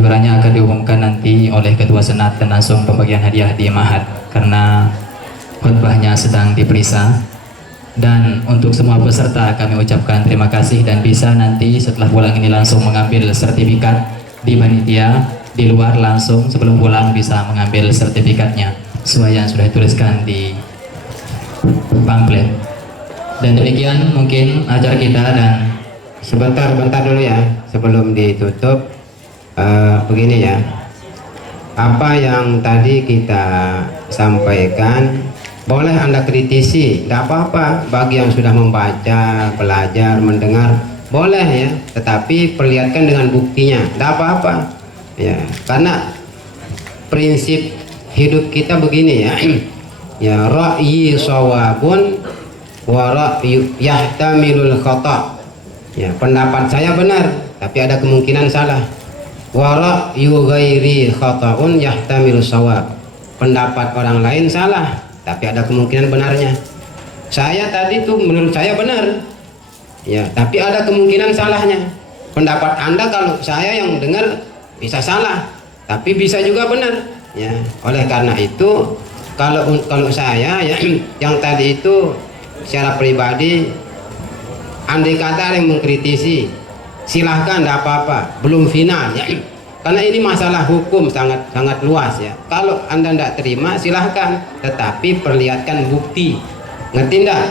juaranya akan diumumkan nanti oleh Ketua Senat dan langsung pembagian hadiah di Mahat karena khutbahnya sedang diperiksa. Dan untuk semua peserta kami ucapkan terima kasih dan bisa nanti setelah pulang ini langsung mengambil sertifikat di panitia di luar, langsung sebelum pulang bisa mengambil sertifikatnya sesuai yang sudah dituliskan di pamflet. Dan demikian mungkin acara kita. Dan sebentar dulu ya sebelum ditutup. Begini ya, apa yang tadi kita sampaikan boleh Anda kritisi, tidak apa-apa. Bagi yang sudah membaca, belajar, mendengar boleh ya, tetapi perlihatkan dengan buktinya, tidak apa-apa ya, karena prinsip hidup kita begini ya. Ya, ra'yi shawabun wa ra'yu yahtamilul khata. Ya, pendapat saya benar tapi ada kemungkinan salah. Wa ra'yu ghairi khata'un yahtamilu shawab. Pendapat orang lain salah tapi ada kemungkinan benarnya. Saya tadi tuh menurut saya benar ya, tapi ada kemungkinan salahnya. Pendapat Anda kalau saya yang dengar bisa salah tapi bisa juga benar ya. Oleh karena itu kalau saya ya yang tadi itu secara pribadi, andai kata ada yang mengkritisi silahkan, tidak apa-apa, belum final ya, karena ini masalah hukum sangat luas ya. Kalau Anda tidak terima silahkan, tetapi perlihatkan bukti, ngerti enggak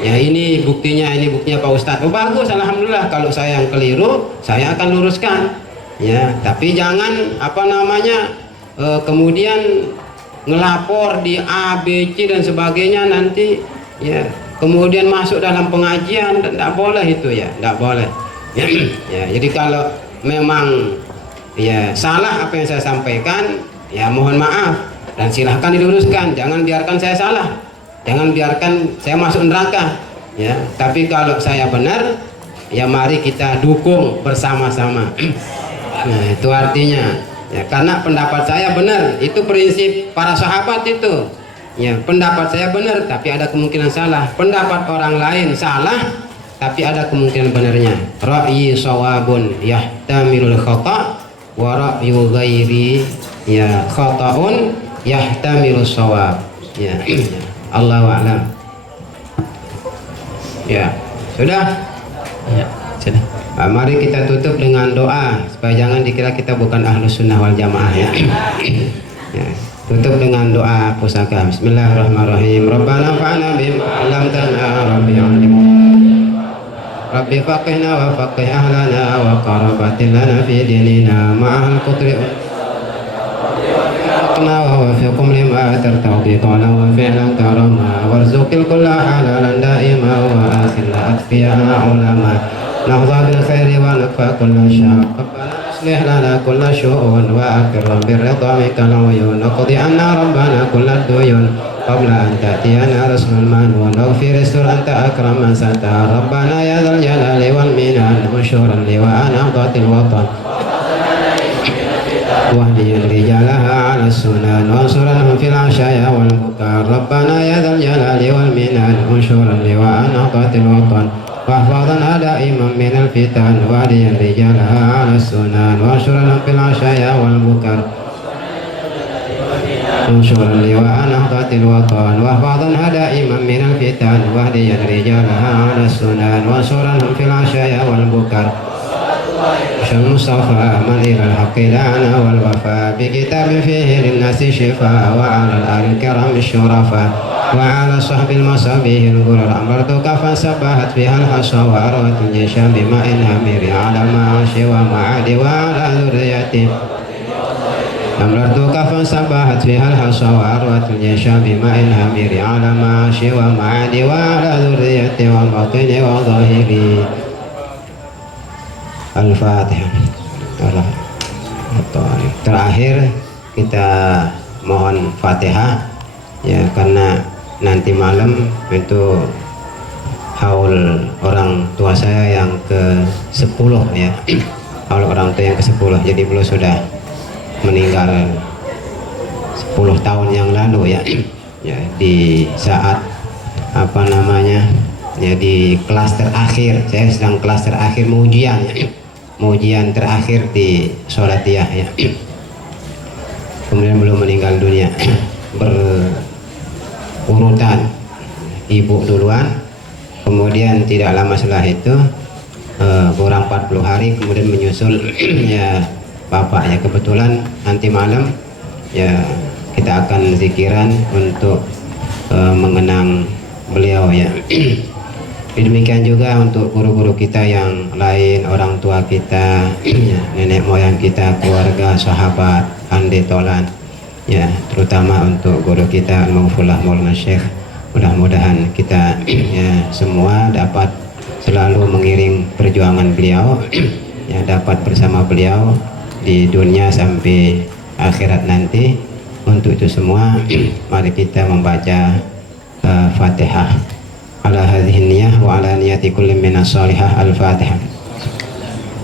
ya? Ini buktinya Pak Ustadz. Oh bagus, alhamdulillah. Kalau saya yang keliru saya akan luruskan ya, tapi jangan kemudian ngelapor di A, B, C dan sebagainya nanti ya, kemudian masuk dalam pengajian. Tidak boleh itu ya, tidak boleh ya. Jadi kalau memang ya salah apa yang saya sampaikan, ya mohon maaf dan silahkan diluruskan. Jangan biarkan saya salah, jangan biarkan saya masuk neraka. Ya, tapi kalau saya benar, ya mari kita dukung bersama-sama. Nah, itu artinya, ya karena pendapat saya benar, itu prinsip para sahabat itu. Ya, pendapat saya benar, tapi ada kemungkinan salah. Pendapat orang lain salah, tapi ada kemungkinan benarnya. Ra'yi shawabun yahtamilul khata' wa ra'yu ghairi ya khata'un yahtamilus shawab. Ya, Allahu a'lam. Ya, sudah. Ya, sudah. Nah, mari kita tutup dengan doa supaya jangan dikira kita bukan ahlus sunnah wal jamaah ya. Ya, tutup dengan doa pusaka. Bismillahirrahmanirrahim. Rabbana fa'na bima 'allamtana rabbi 'allimna. Rabbi faqihna wa faqih ahlana wa qarabatin lana fi dinina ma'al qutri ووفقهم لما ترتضي قولا وفعلا كرما وارزق الكل حلالا دائما وآخرنا أتقياء علماء نهضى بالخير ونكفى كل شر ربنا اصلح لنا كل شؤون وأكرم بالرضا منك العيون وقضي عنا ربنا كل الديون قبل أن تأتينا رسل المنون واغفر استر أنت أكرم من ستار ربنا يا ذا الجلال والمنان منشورا لواء نهضة الوطن واهدي رجالها على السنن وانصرنهم في العشايا والبكار ربنا يا ذا الجلال والمنان انشرا لواء نهضة الوطن واحفظنا دائما من الفتن واهدي رجالها على السنن وانصرنهم في العشايا والبكار انشرا لواء نهضة الوطن واحفظنا دائما من الفتن واهدي رجالها على السنن وانصرنهم في العشايا والبكار المصطفى من إلى الحق دعنا والوفاء بكتاب فيه للناس شفاء وعلى الآل الكرام الشرفاء وعلى صحب المصابيح الغرر أمرتك فسبحت فيها الحصى وأروت الجيش بماء همير على معاش ومعاد وعلى ذريته أمرتك فسبحت فيها الحصى وأروت الجيش بماء همير على معاش ومعاد وعلى ذريته وباطن وظاهري. Al-Fatihah. Terakhir kita mohon Fatihah ya, karena nanti malam itu haul orang tua saya yang ke-10 ya. Haul orang tua yang ke-10. Jadi beliau sudah meninggal 10 tahun yang lalu ya. Ya, di saat apa namanya? Ya, di kelas terakhir, saya sedang kelas terakhir mau ujian ya. Ujian terakhir di Sholatiyah ya. Kemudian belum meninggal dunia berurutan, ibu duluan, kemudian tidak lama setelah itu kurang 40 hari kemudian menyusul ya bapak ya. Kebetulan nanti malam ya kita akan zikiran untuk mengenang beliau ya. Demikian juga untuk guru-guru kita yang lain, orang tua kita, ya, nenek moyang kita, keluarga, sahabat, ande tolan, ya, terutama untuk guru kita Al-Maghfurlah Maulana Syekh. Mudah-mudahan kita ya, semua dapat selalu mengiring perjuangan beliau, ya, dapat bersama beliau di dunia sampai akhirat nanti. Untuk itu semua, mari kita membaca Fatihah. Ala hadhihi niyyah wa ala niyyati kulli minas salihah. Al-Fatihah.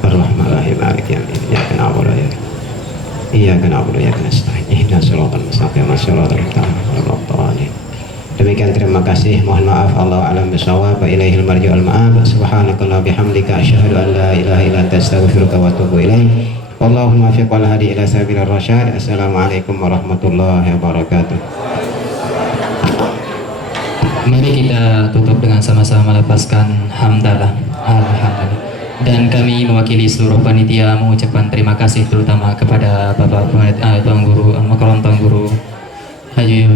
Ar-Rahmanir-Rahim. Maliki yaumiddin. Iyyaka na'budu wa iyyaka nasta'in. Ihdinas siratal mustaqim. Shiratal ladzina an'amta 'alaihim. Demikian, terima kasih. Mohon maaf. Allahu a'lam bishawab. Wa ilaihil marji'ul ma'ab. Subhanakallahumma bihamdika asyhadu an la ilaha illa anta astaghfiruka wa atubu ilaik. Wallahumma muwaffiq wal hadi ila sabilir rasyad. Assalamualaikum warahmatullahi wabarakatuh. Mari kita tutup dengan sama-sama melepaskan hamdalah. Alhamdulillah. Dan kami mewakili seluruh panitia mengucapkan terima kasih terutama kepada Bapak Tuan Guru Al-Mukarram Tuan Guru Haji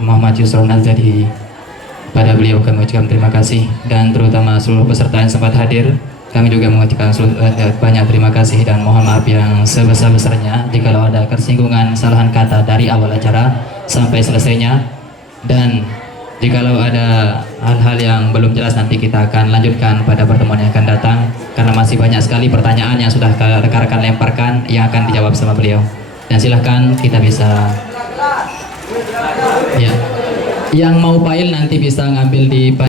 Muhammad Yusron Azadi. Pada beliau kami mengucapkan terima kasih, dan terutama seluruh peserta yang sempat hadir. Kami juga mengucapkan banyak terima kasih dan mohon maaf yang sebesar-besarnya jikalau ada kesinggungan, kesalahan kata dari awal acara sampai selesainya. Dan Jikalau ada hal-hal yang belum jelas nanti kita akan lanjutkan pada pertemuan yang akan datang karena masih banyak sekali pertanyaan yang sudah rekan-rekan lemparkan yang akan dijawab sama beliau. Dan silahkan kita bisa ya. Yang mau file nanti bisa ngambil di